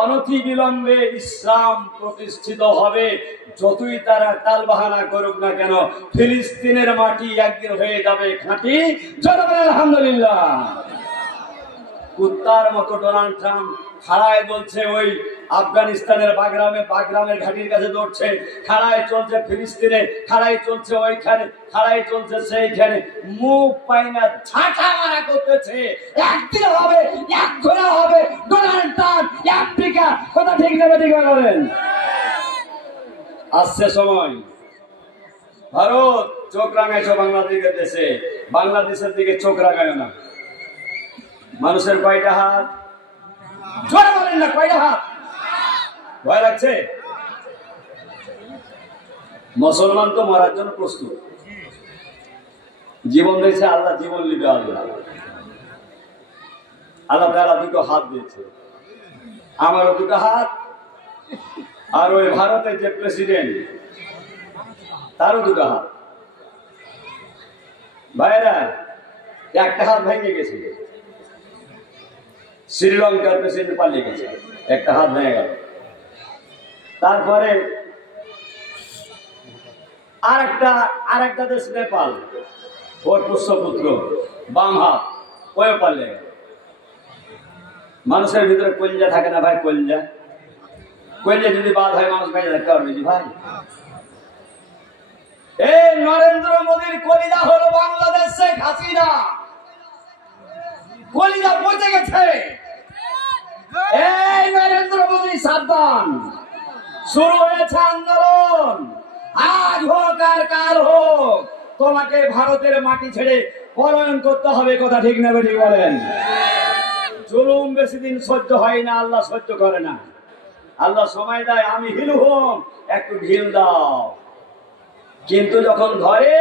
অনতি বিলম্বে ইসলাম প্রতিষ্ঠিত হবে। যতই তারা টালবাহানা করুক না কেন, ফিলিস্তিনের মাটি একদিন হয়ে যাবে খাঁটি। আলহামদুলিল্লাহ। কুত্তার মতো ডোনাল্ড ট্রাম্প খাড়ায় বলছে, ওই আফগানিস্তানের বাগরামের ঘাটির কাছে দৌড়ছে, খাড়ায় চলছে ফিলিস্তিনে, খাড়ায় চলছে ওইখানে, খাড়ায় চলছে সেইখানে, মুখ পায় না, ঝাঁটা মারা করতেছে। একদিন হবে, এক ঘোরা হবে ডোনাল্ড ট্রাম্প আফ্রিকা। কথা ঠিক নেবে ঠিক বলেন? আসছে সময়। ভারত চোখ রাঙাইছো বাংলাদেশের দেশে, বাংলাদেশের দিকে চোখ রাঙায় না। মানুষের কয়টা হাত? জোরে বলেন না, কয়টা হাত? ভয় লাগছে? মুসলমান তো মরার জন্য প্রস্তুত, জীবন দিয়েছে আল্লাহ, জীবন নিবে আল্লাহ। আল্লাহ তাআলা দুটো হাত দিয়েছে, আমারও দুটো হাত, আর ওই ভারতের যে প্রেসিডেন্ট তারও দুটো হাত। ভাইরা, একটা হাত ভেঙে গেছে, শ্রীলঙ্কার প্রেসিডেন্ট পালিয়ে গেছে, একটা হাত ভেঙে গেল। তারপরে আরেকটা দেশ নেপাল, ওর পুষ্যপুত্র বাম হাত, ওই পালিয়ে গেল। মানুষের ভিতরে কলিজা থাকে না ভাই? কলিজা যদি বাদ হয়, মানুষ বেঁচে থাকতে পারবে ভাই? এই নরেন্দ্র মোদীর কলিজা হলো বাংলাদেশ, শেখ হাসিনা কলিজা পচে গেছে। এই নরেন্দ্র মোদী সাবধান, শুরু হয়েছে আন্দোলন। আজ হোক আর কাল হোক, তোমাকে ভারতের মাটি ছেড়ে পলায়ন করতে হবে। কথা ঠিক নেবে ঠিক বলেন? জুলুম বেশি দিন সহ্য হয় না, আল্লাহ সহ্য করে না। আল্লাহ সময় দেয়, আমি হিলু হোম, একটু ঢিল দাও। কিন্তু যখন ধরে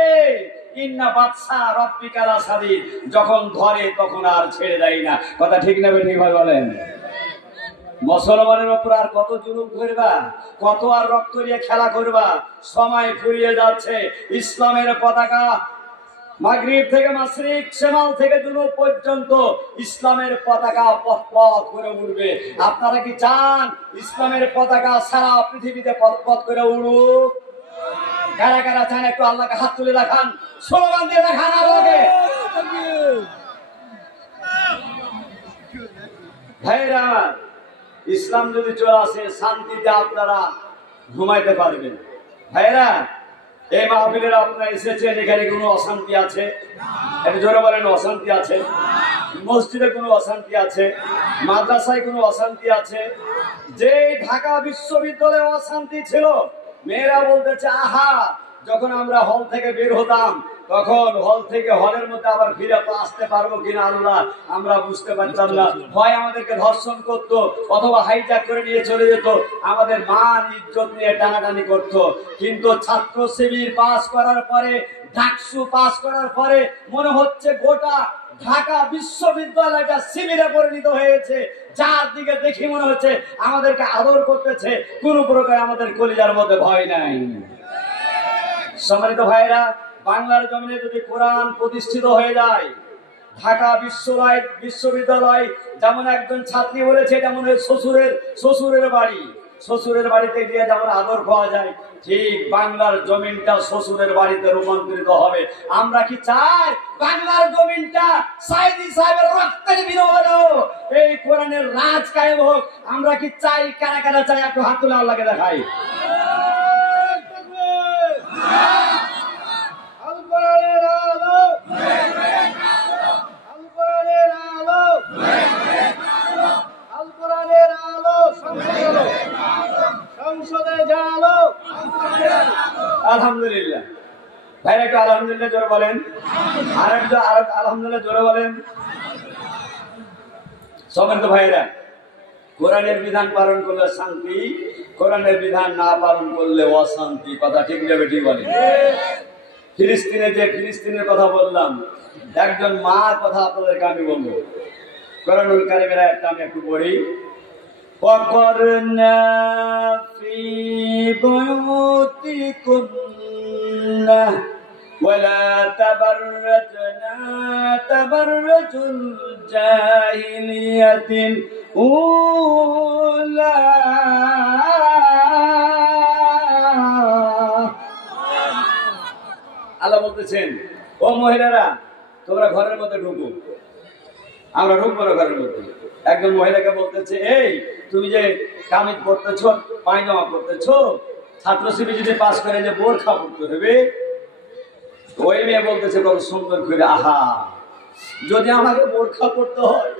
ইন্না বাদশা রব্বিকাল আসাদিদ, যখন ধরে তখন আর ছেড়ে দেয় না। কথা ঠিক না বেঠিক ভাই বলেন? মুসলমানের উপর আর কত জুলুম করবা, কত আর রক্ত দিয়ে খেলা করবা? সময় ফুরিয়ে যাচ্ছে। ইসলামের পতাকা মাগরিব থেকে মাশরিক, শিমাল থেকে জুনুব পর্যন্ত ইসলামের পতাকা পথ পথ করে উড়বে। আপনারা কি চান ইসলামের পতাকা সারা পৃথিবীতে পথ পথ করে উড়ুক? কারা কারা চান একটু আল্লাহকে হাত তুলে দেখান, স্লোগান দিয়ে দেখান আল্লাহকে। ভাইরা, ইসলাম যদি চলে আসে শান্তিতে আপনারা ঘুমাইতে পারবেন। ভাইরা, এই মাহফিলের আপনারা এসেছেন, এখানে কোনো অশান্তি আছে? একটু জোরে বলেন, অশান্তি আছে? মসজিদে কোনো অশান্তি আছে? মাদ্রাসায় কোনো অশান্তি আছে? যে ঢাকা বিশ্ববিদ্যালয়ে অশান্তি ছিল, মেয়েরা বলতেছে আহা, যখন আমরা হল থেকে বের হতাম তখন হল থেকে হলের মধ্যে আবার ফিরে আসতে পারবো কিনা আল্লাহ আমরা বুঝতে পারতাম না। হয় আমাদেরকে ধর্ষণ করতো অথবা হাইজ্যাক করে নিয়ে চলে যেত, আমাদের মান ইজ্জত নিয়ে টানাটানি করতো। কিন্তু ছাত্র শিবির পাস করার পরে, ডাকসু পাস করার পরে মনে হচ্ছে গোটা ঢাকা বিশ্ববিদ্যালয়টা শিবিরে পরিণত হয়েছে। যার দিকে দেখি মনে হচ্ছে আমাদেরকে আদর করতেছে, কোন প্রকার আমাদের কলিজার মধ্যে ভয় নাই। সম্মানিত ভাইরা, বাংলার জমিনে যদি কোরআন প্রতিষ্ঠিত হয়ে যায়, ঢাকা বিশ্ববিদ্যালয় যেমন একজন ছাত্রী বলেছে যেমন শ্বশুরের বাড়ি, শ্বশুরের বাড়িতে গিয়ে যেমন আদর পাওয়া যায়, ঠিক বাংলার জমিনটা শ্বশুরের বাড়িতে রূপান্তরিত হবে। আমরা কি চাই বাংলার জমিনটা সাইদি সাহেবের রক্তের বিনিময়ে এই কোরআনের রাজ কায়েম হোক? আমরা কি চাই? কারা কারা চাই একটু হাত তুলে আল্লাহকে দেখাই। আলহামদুলিল্লাহ ভাইরা, একটু আলহামদুলিল্লাহ জোরে বলেন। আর একটু আলহামদুলিল্লাহ জোরে বলেন। সম্মানিত ভাইরা, কোরআনের বিধান পালন করলে শান্তি, কোরআনের বিধান না পালন করলে অশান্তি। কথা ঠিক যাবে, ঠিক বলেন? ফিলিস্তিনের কথা বললাম, একজন মার কথা আপনাদেরকে আমি বলবো। কোরআনুল কারীমের আয়াতটা আমি একটু পড়ি। وَقَرْنَا فِي بُيُوتِكُنَّ وَلَا تَبَرَّجْنَا تَبَرُّجَ الْجَاهِلِيَّةِ الْأُولَى আল্লাহ বলতেছেন, ও মহিলারা তোমরা ঘরের মধ্যে ঢুকো। আমরা ঢুকবো না ঘরের মধ্যে। একজন মহিলাকে বলতেছে, এই তুমি যে কামিজ পড়তেছো, পায়জামা পড়তেছো, ছাত্র শিবির যদি পাস করে যে বোরখা পড়তে হবে। ওই মেয়ে বলতেছে কত সুন্দর করে, আহা, যদি আমাকে বোরখা পড়তে হয়,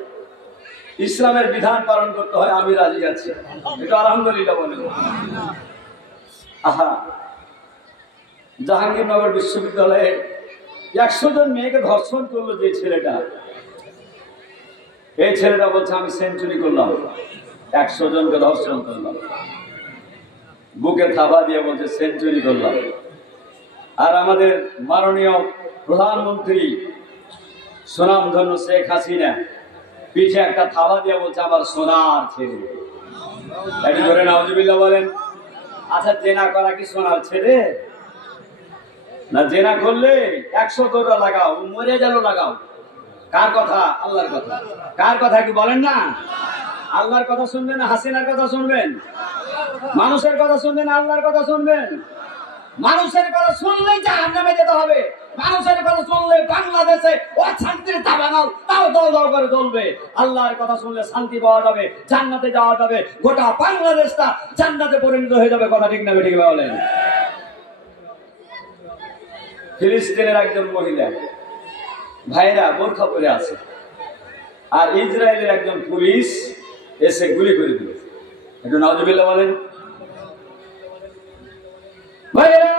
ইসলামের বিধান পালন করতে হয়, আমি রাজি আছি। এটা আলহামদুলিল্লাহ বলে। আহা, জাহাঙ্গীরনগর বিশ্ববিদ্যালয়ে 100 জন মেয়েকে ধর্ষণ করলো যে ছেলেটা, এই ছেলেটা বলছে আমি সেঞ্চুরি করলাম, 100 জনকে ধর্ষণ করলাম। বুকে থাবা দিয়ে বলছে সেঞ্চুরি করলাম। আর আমাদের মাননীয় প্রধানমন্ত্রী সুনামধন্য শেখ হাসিনা পিঠে একটা থাবা দিয়ে বলছে আমার সোনার ছেলে। একটু ধরে নাউজুবিল্লাহ বলেন। আচ্ছা, জেনা করা কি সোনার ছেলে না? জেনা করলে 100 দৌড়া লাগাও, মরে গেল লাগাও। কার কথা? আল্লাহর কথা। কার কথা কি বলেন না? আল্লাহর কথা শুনবেন না হাসিনার কথা শুনবেন? মানুষের কথা শুনবেন, আল্লাহর কথা শুনবেন? মানুষের কথা শুনলেই জাহান্নামে যেতে হবে। মানুষের কথা শুনলে বাংলাদেশে অশান্তির দাবানল তাও দল দল করে চলবে। আল্লাহর কথা শুনলে শান্তি পাওয়া যাবে, জান্নাতে যাওয়া যাবে, গোটা বাংলাদেশটা জান্নাতে পরিণত হয়ে যাবে। কথা ঠিক না ঠিক বলেন? ফিলিস্তিনের একজন মহিলা ভাইরা বোরখা পরে আছে, আর ইসরায়েলের একজন পুলিশ এসে গুলি করে দিল। একটু নাউজুবিল্লাহ বলেন। ভাইরা,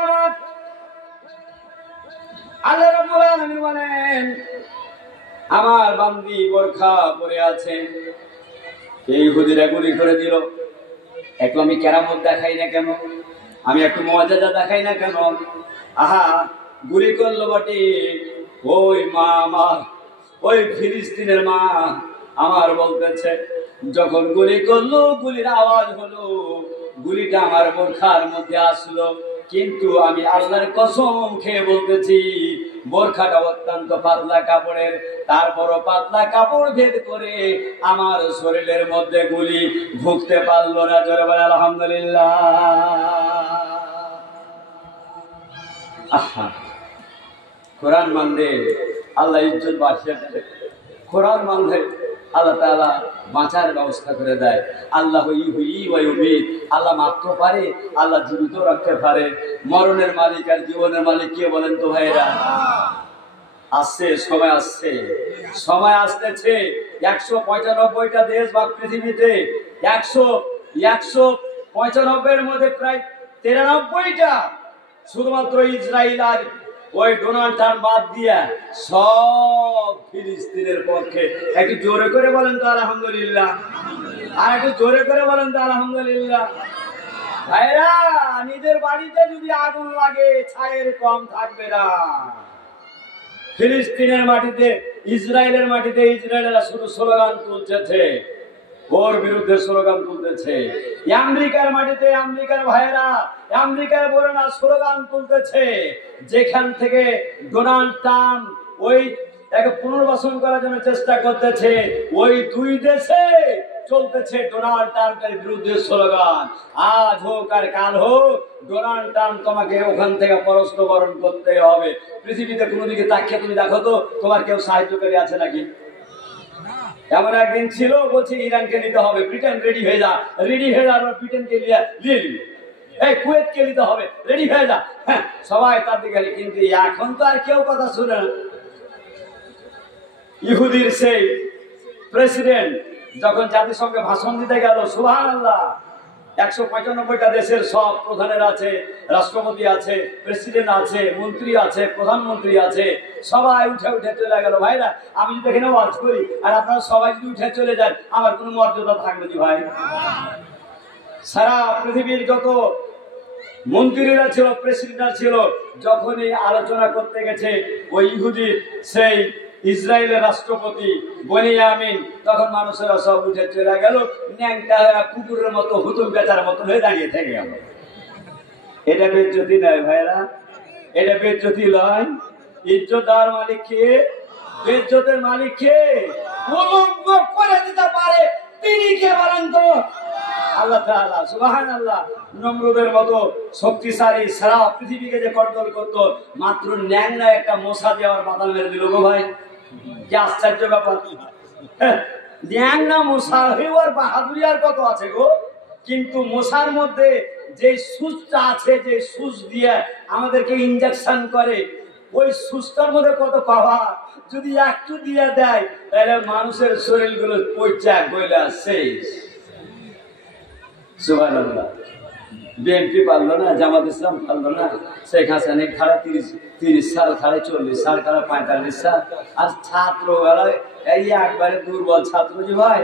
আল্লাহ রাব্বুল আলামিন বলেন, আমার বান্দি বোরখা পরে আছে, এই ইহুদিরা গুলি করে দিল। একটু আমি কেরামত দেখাই না কেন? আমি একটু মুআজিজা দেখাই না কেন? আহা গুলি করলো বটে, ওই মা আমার, ওই ফিলিস্তিনের মা আমার বলতেছে, যখন গুলি করলো গুলির আওয়াজ হলো, গুলিটা আমার বোরখার মধ্যে আসলো, কিন্তু আমি আল্লাহর কসম খেয়ে বলতেছি বোরখাটা অত্যন্ত পাতলা কাপড়ের, তারপরও পাতলা কাপড় ভেদ করে আমার শরীরের মধ্যে গুলি ঢুকতে পারলো না। জোরে বলে আলহামদুলিল্লাহ। আহা, কোরআন মানলে আল্লাহ ইজ্জত বাড়িয়ে দেয়, কোরআন মানলে আল্লাহ তাআলা বাঁচার ব্যবস্থা করে দেয়। আল্লাহ আল্লাহ মারতে পারে, আল্লাহ জীবিত রাখতে পারে। মরণের মালিক আর জীবনের মালিক কে বলেন তো ভাইরা? আসছে সময়, আসছে সময়, আসতেছে। 195টা দেশ বা পৃথিবীতে 195 মধ্যে প্রায় 93টা শুধুমাত্র ইসরায়েল আর ওই ডোনাল্ড ট্রাম্প বাদ দিয়া সব ফিলিস্তিনের পক্ষে। একটু জোরে করে বলেন তো আলহামদুলিল্লাহ, আর একটু জোরে করে বলেন তো আলহামদুলিল্লাহ। ভাইরা, নিজের বাড়িতে যদি আগুন লাগে ছায়ের কম থাকবে না। ফিলিস্তিনের মাটিতে, ইসরায়েলের মাটিতে ইসরায়েলেরা শুধু স্লোগান তুলছে, ওর বিরুদ্ধে স্লোগান তুলতেছে। আমেরিকার মাটিতে আমেরিকার ভাইয়েরা, আমেরিকার বোনেরা স্লোগান তুলতেছে। যেখান থেকে ডোনাল্ড ট্রাম্প ওই তাকে পুনর্বাসন করার জন্য চেষ্টা করতেছে, ওই দুই দেশে চলতেছে ডোনাল্ড ট্রাম্পের বিরুদ্ধে স্লোগান। আজ হোক আর কাল হোক, ডোনাল্ড ট্রাম্প তোমাকে ওখান থেকে পরস্ত বরণ করতে হবে। পৃথিবীতে কোনো দিকে তাকিয়ে তুমি দেখো তো, তোমার কেউ সাহায্যকারী আছে নাকি? এমন একদিন ছিল, বলছে ইরানকে নিতে হবে, ব্রিটেন রেডি হয়ে যা, রেডি হয়ে যা, ব্রিটেনকে নিয়ে নিল, এই কুয়েতকে নিতে হবে, রেডি হয়ে যা। হ্যাঁ, সবাই তার দিকে, কিন্তু এখন তো আর কেউ কথা শুনে না। ইহুদির সেই প্রেসিডেন্ট যখন জাতিসংঘে ভাষণ দিতে গেল, সুবহানাল্লাহ, 195টা দেশের সব প্রধানের আছে, রাষ্ট্রপতি আছে, প্রেসিডেন্ট আছে, মন্ত্রী আছে, প্রধানমন্ত্রী আছে, সবাই উঠে উঠে চলে গেল। ভাইরা, আমি যদি এখানে ওয়াজ করি আর আপনারা সবাই যদি উঠে চলে যান, আমার কোনো মর্যাদা থাকবে না ভাই। সারা পৃথিবীর যত মন্ত্রীরা ছিল, প্রেসিডেন্টরা ছিল, যখনই আলোচনা করতে গেছে ওই ইহুদির সেই ইসরায়েলের রাষ্ট্রপতি বেনিয়ামিন, তখন মানুষেরা সব উঠে চলে গেল, ন্যাংটা কুকুরের মতো, হুতুম বেচার মতো হয়ে দাঁড়িয়ে থেকে গেল। এটা বেজ্জতি নয় ভাইরা, এটা বেজ্জতি নয়। ইজ্জত দেওয়ার মালিক কে? বেজ্জতের মালিক কে? উলঙ্গ করে দিতে পারে তিনি কে বলেন তো? আল্লাহ তাআলা। সুবহানাল্লাহ। নমরুদের মতো শক্তিশালী সারা পৃথিবীকে যে কন্ট্রোল করতো, মাত্র ন্যাংরা একটা মশা দেওয়ার বাতাল মেরে দিল গো ভাই। কি আশ্চর্য ব্যাপার! ন্যাংরা মশা হওয়ার বাহাদুরি আর কত আছে গো। কিন্তু মশার মধ্যে যে সুচটা আছে, যে সুচ দিয়ে আমাদেরকে ইনজেকশন করে, ওই সুচটার মধ্যে কত পাওয়ার। যদি একটু দিয়ে দেয় তাহলে মানুষের শরীরগুলো পচা গইলা শেষ। সুবহানাল্লাহ। বিএনপি পারলো না, জামাত ইসলাম পারলো না, শেখ হাসিনা খাড়া 30 সাল, খাড়া 40 সাল, খাড়া 45 সাল। আর ছাত্র এই একবারে দুর্বল ছাত্র যে ভাই,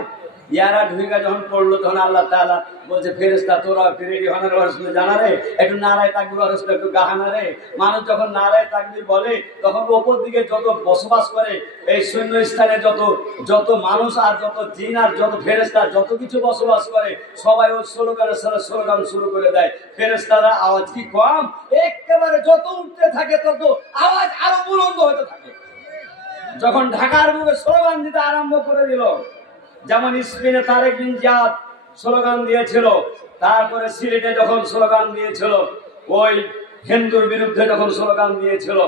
ইয়ারা ঢুকা যখন পড়লো, তখন আল্লাহ তাআলা বলছে, ফেরেশতা তোরা রেডি হওয়ার রসুল জানা রে, একটু নারায় তাকবীর রসুল একটু গাহানা রে। মানুষ যখন নারায় তাকবীর বলে, তখন ওপর দিকে যত বসবাস করে এই শূন্য স্থানে যত মানুষ আর যত জিন আর যত ফেরেশতা যত কিছু বসবাস করে, সবাই ওই স্লোগান শুরু করে দেয়। ফেরেশতারা আওয়াজ কি কম, একেবারে যত উঠতে থাকে তত আওয়াজ আরো বুলন্দ হতে থাকে। যখন ঢাকার মুখে স্লোগান দিতে আরম্ভ করে দিল, যেমন স্পেনে তারেক বিন জিয়াদ স্লোগান দিয়েছিল, তারপরে সিলেটে যখন স্লোগান দিয়েছিল, ওই হিন্দুর বিরুদ্ধে যখন স্লোগান দিয়েছিল,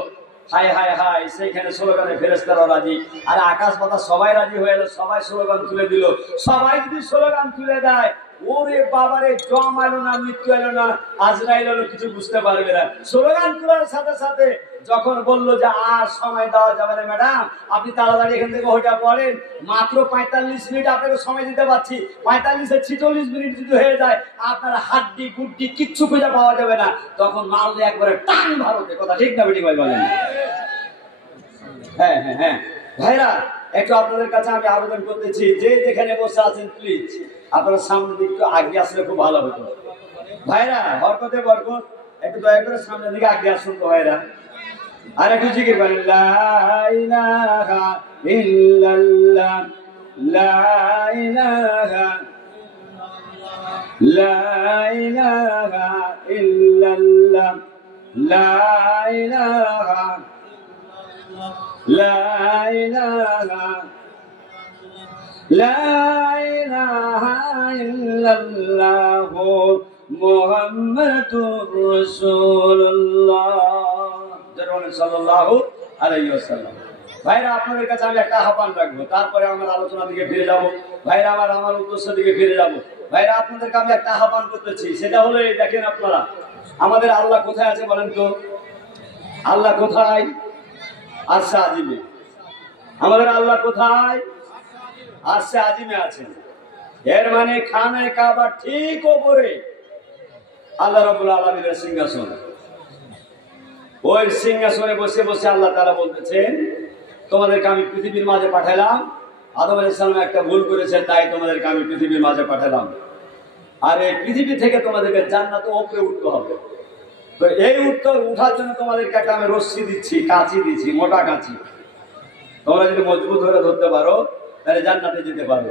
হাই হাই হাই, সেইখানে স্লোগানে ফেরেশতারা রাজি, আর আকাশ বাতাস সবাই রাজি হয়ে এলো, সবাই স্লোগান তুলে দিল। সবাই যদি স্লোগান তুলে দেয়, ওরে বাবারে, জম এলো না, মৃত্যু এলো না, আজরাইল এলো, কিছু বুঝতে পারবে না। স্লোগান তোলার সাথে সাথে যখন বললো যে আর সময় দেওয়া যাবে না ম্যাডাম, আপনি তাড়াতাড়ি এখান থেকে ওইটা পড়েন, মাত্র 45 মিনিট আপনাকে সময় দিতে পারছি, 45-এ 46 মিনিট যদি হয়ে যায়, আপনার হাড্ডি গুড্ডি কিচ্ছু খুঁজে পাওয়া যাবে না। তখন মারলে একবারে টান ভারতে। কথা ঠিক না বেটি ভাই বলেন? হ্যাঁ হ্যাঁ হ্যাঁ ভাইরা, একটু আপনাদের কাছে আমি আবেদন করতেছি, যে যেখানে বসে আছেন প্লিজ আপনারা সামনের দিকে আগে আসলে খুব ভালো হতো। ভাইরা, বরকতে বরকত, একটু দয়া করে সামনের দিকে আগে আসুন তো ভাইরা, আর একটু জিকির করেন লা ইলাহা ইল্লাল্লাহ লা ইলাহা লা ইলাহা ইল্লাল্লাহ লা ইলাহা লা ইলাহা লা ইলাহা ইল্লাল্লাহ মুহাম্মাদুর রাসূলুল্লাহ সাল্লাল্লাহু আলাইহি ওয়াসাল্লাম। ভাইরা আপনাদের কাছে আমি একটা আহ্বান রাখবো, তারপরে আমার আলোচনা দিকে ফিরে যাব। ভাইরা আমার উদ্দেশ্য দিকে ফিরে যাব। ভাইরা আপনাদেরকে আমি একটা আহ্বান করতেছি, সেটা হলো এই দেখেন আপনারা আমাদের আল্লাহ কোথায় আছে বলেন তো? আল্লাহ কোথায়? আরশে আজিমে। আমাদের আল্লাহ কোথায়? আরশে আজিমে আছেন। এর মানে খানায়ে কাবা ঠিক উপরে আল্লাহ রাব্বুল আলামিনের সিংহাসন। ওই সিংহাসনে বসে বসে আল্লাহ তাআলা বলতেছেন, তোমাদেরকে আমি পৃথিবীর মাঝে পাঠালাম। আদম আলাইহিস সালাম একটা ভুল করেছে, তাই তোমাদেরকে আমি পৃথিবীর মাঝে পাঠালাম। আর এই পৃথিবী থেকে তোমাদেরকে জান্নাতে উপরে উঠতে হবে। তো এই উঠার জন্য তোমাদেরকে একটা আমি রশ্মি দিচ্ছি, কাঁচি দিচ্ছি, মোটা কাঁচি। তোমরা যদি মজবুত ধরে ধরতে পারো তাহলে জান্নাতে যেতে পারবে,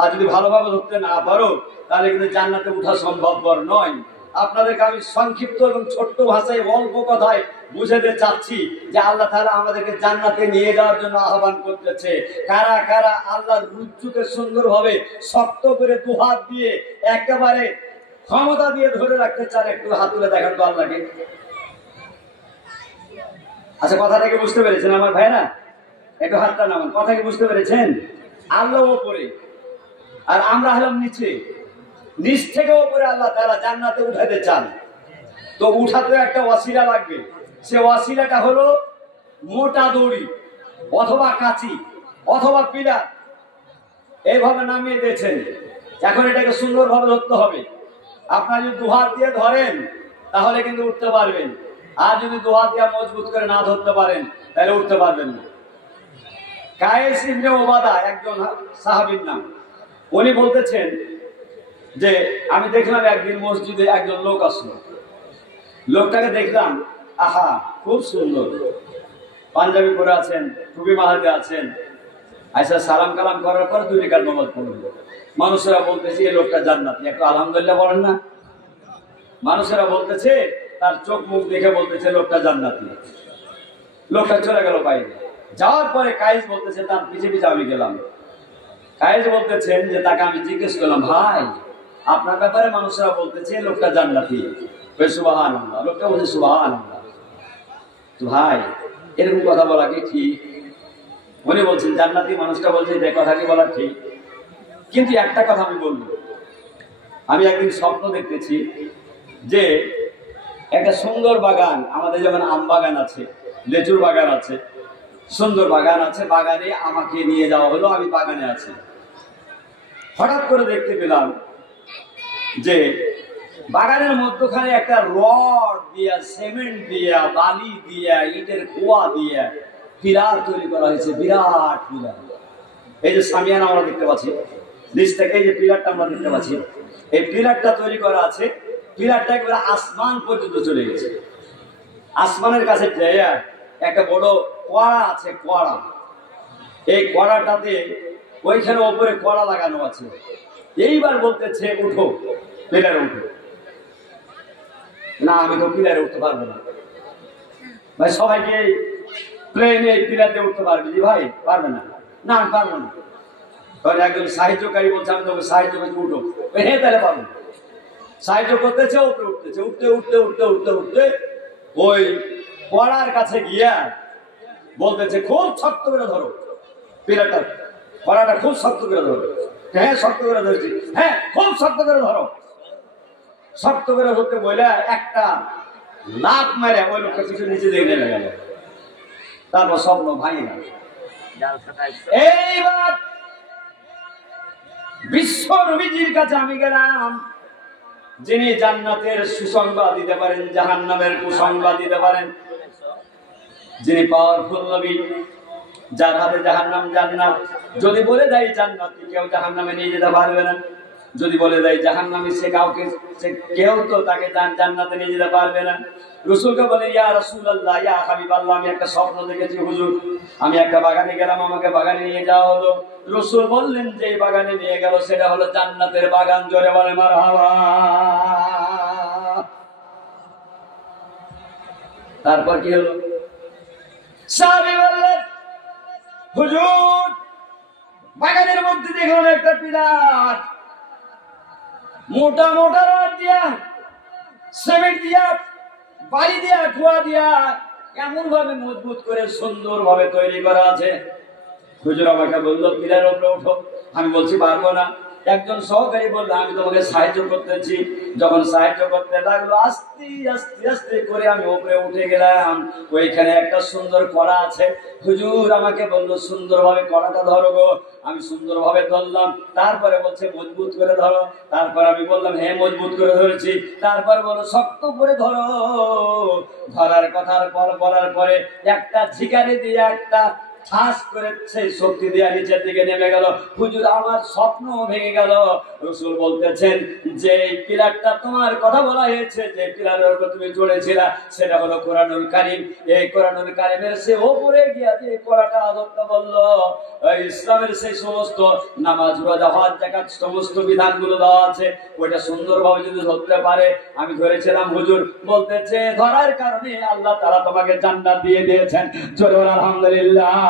আর যদি ভালোভাবে ধরতে না পারো তাহলে কিন্তু জান্নাতে উঠা সম্ভবপর নয়। আপনাদেরকে আমি সংক্ষিপ্ত এবং ছোট্ট ভাষায় অল্প কথায় বুঝাতে চাচ্ছি যে আল্লাহ তাআলা আমাদেরকে জান্নাতে নিয়ে যাওয়ার জন্য আহ্বান করতেছে। কারা কারা আল্লাহর রুজুকে সুন্দরভাবে শক্ত করে দুহাত দিয়ে একেবারে ক্ষমতা দিয়ে ধরে রাখতে চান, একটু হাত তুলে দেখান তো আল্লাহকে। আচ্ছা, কথাটাকে বুঝতে পেরেছেন আমার ভাইরা? একটু হাতটা নামান। কথা কি বুঝতে পেরেছেন? আল্লাহ ওপরে আর আমরা হলাম নিচে। নিচ থেকে ওপরে আল্লাহ তাআলা জান্নাতে উঠাতে চান। তো উঠাতে একটা ওয়াসিলা লাগবে। সে ওয়াসিলাটা হলো মোটা দড়ি অথবা কাঁচি অথবা পিলার। এইভাবে নামিয়ে দিয়েছেন। এখন এটাকে সুন্দরভাবে ধরতে হবে। আপনারা যদি দুহাত দিয়ে ধরেন তাহলে কিন্তু উঠতে পারবেন, আর যদি দুহাত দিয়ে মজবুত করে না ধরতে পারেন তাহলে উঠতে পারবেন না। কায়েস ইবনে ওবাদা একজন সাহাবীর নাম। উনি বলতেছেন যে আমি দেখলাম একদিন মসজিদে একজন লোক আসলো। লোকটাকে দেখলাম, আহা খুব সুন্দর, পাঞ্জাবি পরে আছেন, টুপি মাথাতে আছেন। আচ্ছা, সালাম কালাম করার পর 2 রাকাত নামাজ পড়লো। মানুষেরা বলতেছে এই লোকটা জান্নাতি। একটু আলহামদুলিল্লাহ বলেন না? মানুষেরা বলতেছে, তার চোখ মুখ দেখে বলতেছে লোকটা জান্নাতি। লোকটা চলে গেল বাইরে। যাওয়ার পরে কায়েস বলতেছে, তার পিছে পিছে আমি গেলাম। কায়েস বলতেছেন যে তাকে আমি জিজ্ঞেস করলাম, ভাই আপনার ব্যাপারে মানুষেরা বলতেছে লোকটা জান্নাতি। সুবহানাল্লাহ। লোকটা বলছে সুবহানাল্লাহ। তো ভাই এরকম কথা বলা কি ঠিক? উনি বলছেন জান্নাতি, মানুষটা বলছে যে কথা কি বলা ঠিক। কিন্তু একটা কথা আমি বলবো, আমি একদিন স্বপ্ন দেখতেছি যে একটা সুন্দর বাগান, আমাদের যেমন আম বাগান আছে, লেচুর বাগান আছে, সুন্দর বাগান আছে, বাগানে আমাকে নিয়ে যাওয়া হলো, আমি বাগানে আছি। হঠাৎ করে দেখতে পেলাম যে বাগানের মধ্যখানে একটা রড দিয়া, সিমেন্ট দিয়া, বালি দিয়া, ইটের কুয়া দিয়া পিলার তৈরি করা হয়েছে, বিরাট পিলার। এই যে সামিয়ানা আমরা দেখতে পাচ্ছি, নিচ থেকে এই যে পিলারটা আমরা দেখতে পাচ্ছি, এই পিলারটা তৈরি করা আছে। পিলারটা একবারে আসমান পর্যন্ত চলে গেছে। আসমানের কাছে একটা বড় কোয়াড়া আছে, কোয়াড়া। এই কোয়াড়াটাতে ওইখানে ওপরে কোয়াড়া লাগানো আছে। এইবার বলতেছে উঠো, পিলারে উঠো। না, আমি তো পিলারে উঠতে পারবো না। ভাই সবাইকে প্লেনে এই পিলারে উঠতে পারবি? ভাই পারবে না। না আমি পারবো না। তখন একজন সাহায্যকারী বলছে, আমি তোকে সাহায্য করছি, উঠো। হ্যাঁ তাহলে পারবো। সাহায্য করতেছে, উপরে উঠতেছে, উঠতে উঠতে উঠতে উঠতে উঠতে ওই পড়ার কাছে গিয়া বলতেছে খুব শক্ত করে ধরো পিলারটা, পড়াটা খুব শক্ত করে ধরো। হ্যাঁ শক্ত করে ধরেছি, হ্যাঁ খুব শক্ত করে ধরো। শক্ত করে ধরতে বলে একটা লাফ মেরে ওই লোকটা কিছু নিচে দিয়ে নেমে গেল। তারপর স্বপ্ন ভাঙে গেল। এইবার বিশ্ব নবীজির কাছে আমি গেলাম, যিনি জান্নাতের সুসংবাদ দিতে পারেন, জাহান্নামের কুসংবাদ দিতে পারেন, যিনি পাওয়ারফুল নবী, যার হাতে জাহান্নাম জান্নাত। যদি বলে দেয় জান্নাতি, কেউ জাহান্নামে নিয়ে যেতে পারবে না। যদি বলে দেয় জাহান্নামী, সে কেউ তো তাকে জান্নাতে নিয়ে যেতে পারবে না। রাসূলকে বলে, ইয়া রাসূলুল্লাহ, ইয়া হাবিবাল্লাহ, আমি একটা স্বপ্ন দেখেছি হুজুর, আমি একটা বাগানে গেলাম, আমাকে বাগানে নিয়ে যাওয়া হলো। রাসূল বললেন, যে বাগানে নিয়ে গেল সেটা হলো জান্নাতের বাগান। জোরে বলে মারহাবা। তারপর কি হলো? সাহাবী বললেন, হুজুর, বাগানের মধ্যে দেখলাম একটা পিলার, মোটা মোটা রড দিয়া, সিমেন্ট দিয়া, বালি দিয়া, ধোয়া দিয়া এমন ভাবে মজবুত করে সুন্দর ভাবে তৈরি করা আছে। হুজুর আমাকে বললো, পিলারের উপরে ওঠো। আমি বলছি পারবো না। একজন সহকারী বললো, আমি তোমাকে সাহায্য করতেছি। যখন সাহায্য করতে লাগলো, আস্তে আস্তে আস্তে করে আমি উপরে উঠে গেলাম। ওইখানে একটা সুন্দর কড়া আছে। হুজুর আমাকে বললো, সুন্দরভাবে কড়াটা ধরো গো। আমি সুন্দরভাবে ধরলাম। তারপরে বলছে, মজবুত করে ধরো। তারপর আমি বললাম, হ্যাঁ মজবুত করে ধরেছি। তারপর বলো, শক্ত করে ধরো। ধরার কথা বলার পরে একটা ঝিকারি দিয়ে একটা ঠাস করে সেই শক্তি দিয়ে নিচের দিকে নেমে গেল। হুজুর আমার স্বপ্ন ভেঙে গেল। রাসূল বলতেছেন, যে পিলারটা তোমার কথা বলা হয়েছে, যে পিলারের উপর তুমি চড়েছিলা, সেটা হলো কোরআনুল কারীম। এই কোরআনুল কারীমের সে উপরে গিয়া যে কোরআনটা আদবটা বললো, ইসলামের সেই সমস্ত নামাজ, রোজা, হজ, যাকাত সমস্ত বিধানগুলো দেওয়া আছে, ওইটা সুন্দরভাবে যদি ধরতে পারে। আমি ধরেছিলাম হুজুর। বলতেছে, ধরার কারণে আল্লাহ তাআলা তোমাকে জান্নাত দিয়ে দিয়েছেন। জোরে বলো আলহামদুলিল্লাহ।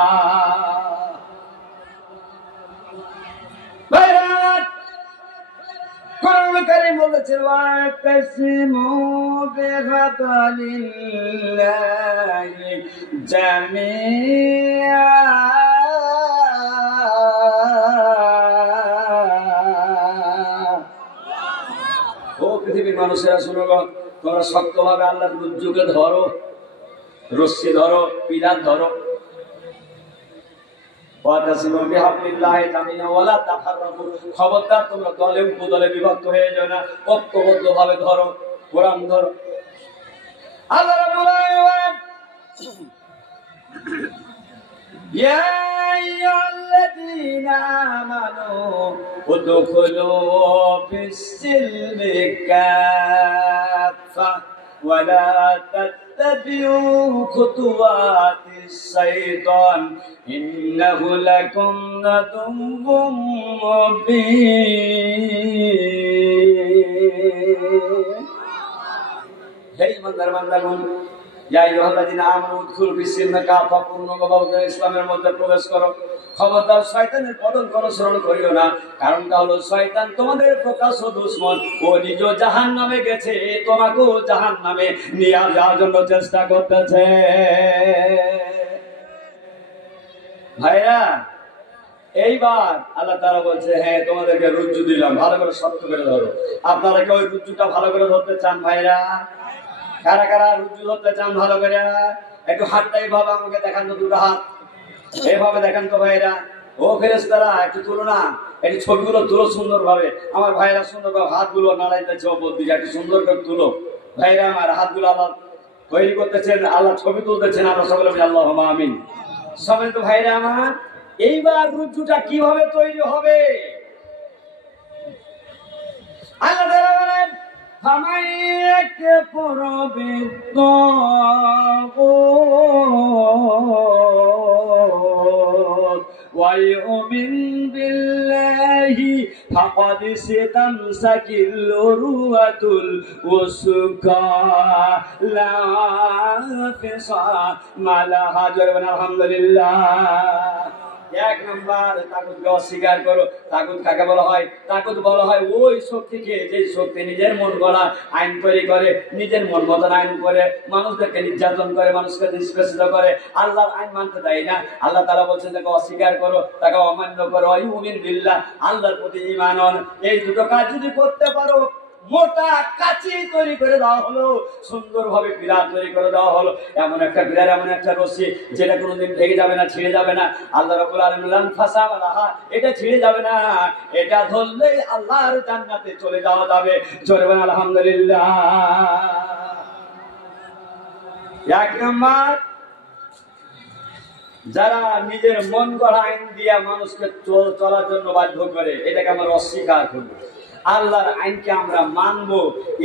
কোরআন কারীম বলেছে, ওয়াতাসিমু বিহাবলিল্লাহি জামিআ। ও পৃথিবীর মানুষেরা, শুনো গো, তোমরা শক্তভাবে আল্লাহর রজ্জুকে ধরো, রশ্মি ধরো, পিলার ধরো। খবরদার তোমরা দলে উপদলে বিভক্ত হয়ে যাও না, ঐক্যবদ্ধ ভাবে ধরো, কোরআন ধরো। আল্লাহ রাব্বুল আলামিন, ইয়া আইয়ুহাল্লাযীনা আমানু উদখুলু ফিস-সিলমি কাফা ওয়া লা تتبعوا خطوات الشيطان إنه لكم عدو مبين। হে ইমানদার বান্দাগণ, ইয়া আইয়ুহাল্লাযীনা আমানু উদখুলু ফিস-সিলমি কাফা, পূর্ণভাবে ইসলামের মধ্যে প্রবেশ করো। খবরদার শয়তানের পদঙ্ক অনুসরণ করিও না। কারণটা হলো, শয়তান তোমাদের প্রকাশ্য দুশমন। ও নিজ জাহান্নামে গেছে, তোমাকেও জাহান্নামে নিয়ে যাওয়ার জন্য চেষ্টা করতেছে। ভাইরা, এইবার আল্লাহ তাআলা বলছে, হ্যাঁ তোমাদেরকে রজ্জু দিলাম, ভালো করে শক্ত করে ধরো। আপনারা কি ওই রজ্জুটা ভালো করে ধরতে চান ভাইরা? কারা কারা রজ্জু ধরতে চান ভালো করে? একটু হাতটা এইভাবে আমাকে দেখান তো, দুটো হাত এইভাবে দেখান তো ভাইরা। ও ফেরেশতারা, একটু তুলো না, একটু ছবিগুলো তুলো সুন্দর ভাবে। আমার ভাইরা সুন্দর ভাবে হাতগুলো নাড়াইতেছে ওপর দিকে, একটু সুন্দর করে তুলো ভাইরা। আমার হাতগুলো আল্লাহ তৈরি করতেছেন, আল্লাহ ছবি তুলতেছেন। আমরা সকলে বলি আল্লাহুম্মা আমিন। সবাই তো ভাইরা আমার, এইবার রজ্জুটা কিভাবে তৈরি হবে? আল্লাহ তাআলা বলেন, ফামান ইয়াকফুরু বিত-তাগুত ওয়া ইউমিন বিল্লাহি ফাকাদ ইসতামসাকিল উরওয়াতুল ওয়াসকা লা ফিসামা লাহা। আলহামদুলিল্লাহ। এক নাম্বার, তাগুতকে অস্বীকার করো। তাগুত কাকে বলা হয়? তাগুত বলা হয় ওই শক্তিকে, যে শক্তি নিজের মন গড়া আইন তৈরি করে, নিজের মন মতন আইন করে, মানুষদেরকে নির্যাতন করে, মানুষকে নিষ্পেষিত করে, আল্লাহর আইন মানতে দেয় না। আল্লাহ তাআলা বলছেন, তাকে অস্বীকার করো, তাকে অমান্য করো। ইউমিন বিল্লাহ, আল্লাহর প্রতি ঈমান আন। এই দুটো কাজ যদি করতে পারো, মোটা কাচি তৈরি করে দেওয়া হলো, সুন্দরভাবে পিলার তৈরি করে দেওয়া হলো। এমন একটা পিলার, এমন একটা রশি, যেটা কোনোদিন ভেঙে যাবে না, ছিঁড়ে যাবে না। আল্লাহ রাব্বুল আলামিন লান ফাসামা লাহা, এটা ছিঁড়ে যাবে না। এটা ধরলেই আল্লাহর জান্নাতে চলে যাওয়া যাবে। জোরে বলেন আলহামদুলিল্লাহ। এক নাম্বার, যারা নিজের মন গড়া আইন দিয়া মানুষকে চলার জন্য বাধ্য করে, এটাকে আমরা অস্বীকার করবো। আল্লাহর আইনকে আমরা মানবো,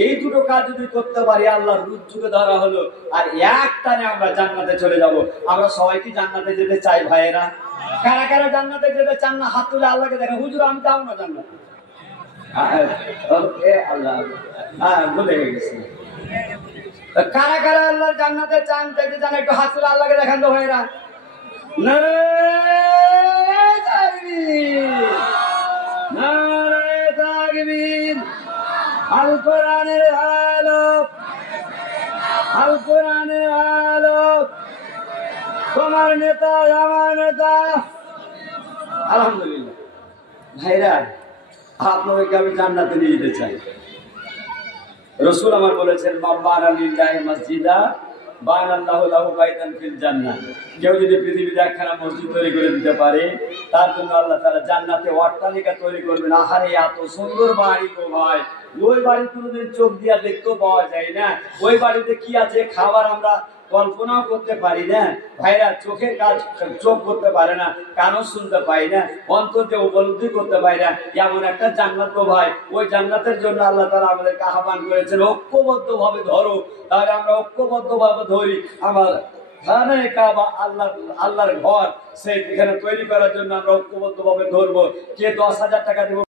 এই দুটো কাজ যদি করতে পারি আল্লাহর রুজুকে ধরা হলো, আর এক টানে আমরা জান্নাতে চলে যাব। আমরা সবাই কি জান্নাতে যেতে চাই ভাইয়েরা? কারা কারা জান্নাতে যেতে চান না হাত তুলে আল্লাহকে দেখেন। হুজুর আমি যাবো না জান্নাতে। আল্লাহ বলে গেছি। কারা কারা আল্লাহর জান্নাতে চান, যেতে চান একটু হাত তুলে আল্লাহকে দেখান তো ভাইয়েরা। আল কোরআনের আলো, আল কোরআনের আলো, তোমার নেতা আমার নেতা। আলহামদুলিল্লাহ ভাইরা, আপনাদেরকে আমি জান্নাতে নিয়ে যেতে চাই। রসুল আমার বলেছেন বাবানা লিল্লাহি মসজিদা বানাল্লাহু লাহু বাইতান ফিল জান্নাহ। কেউ যদি পৃথিবীতে একখানা মসজিদ তৈরি করে দিতে পারে, তার জন্য আল্লাহ তাআলা জান্নাতে অট্টালিকা তৈরি করবেন। আহারে এত সুন্দর বাড়ি গো ভাই, ওই বাড়ি কোনোদিন চোখ দিয়া দেখতেও পাওয়া যায় না। ওই বাড়িতে কি আছে খাবার আমরা কল্পনাও করতে পারি না ভাইরা। চোখের কাজ চোখ করতে পারে না, কানও শুনতে পাই না, অন্তর যে উপলব্ধি করতে পারি না। এমন একটা জান্নাত গো ভাই, ওই জান্নাতের জন্য আল্লাহ তাআলা আমাদেরকে আহ্বান করেছেন ঐক্যবদ্ধ ভাবে ধরো। তাহলে আমরা ঐক্যবদ্ধ ভাবে ধরি। আমার খানে কাবা আল্লাহর ঘর, সেই এখানে তৈরি করার জন্য আমরা ঐক্যবদ্ধ ভাবে ধরবো। কে 10,000 টাকা দেবো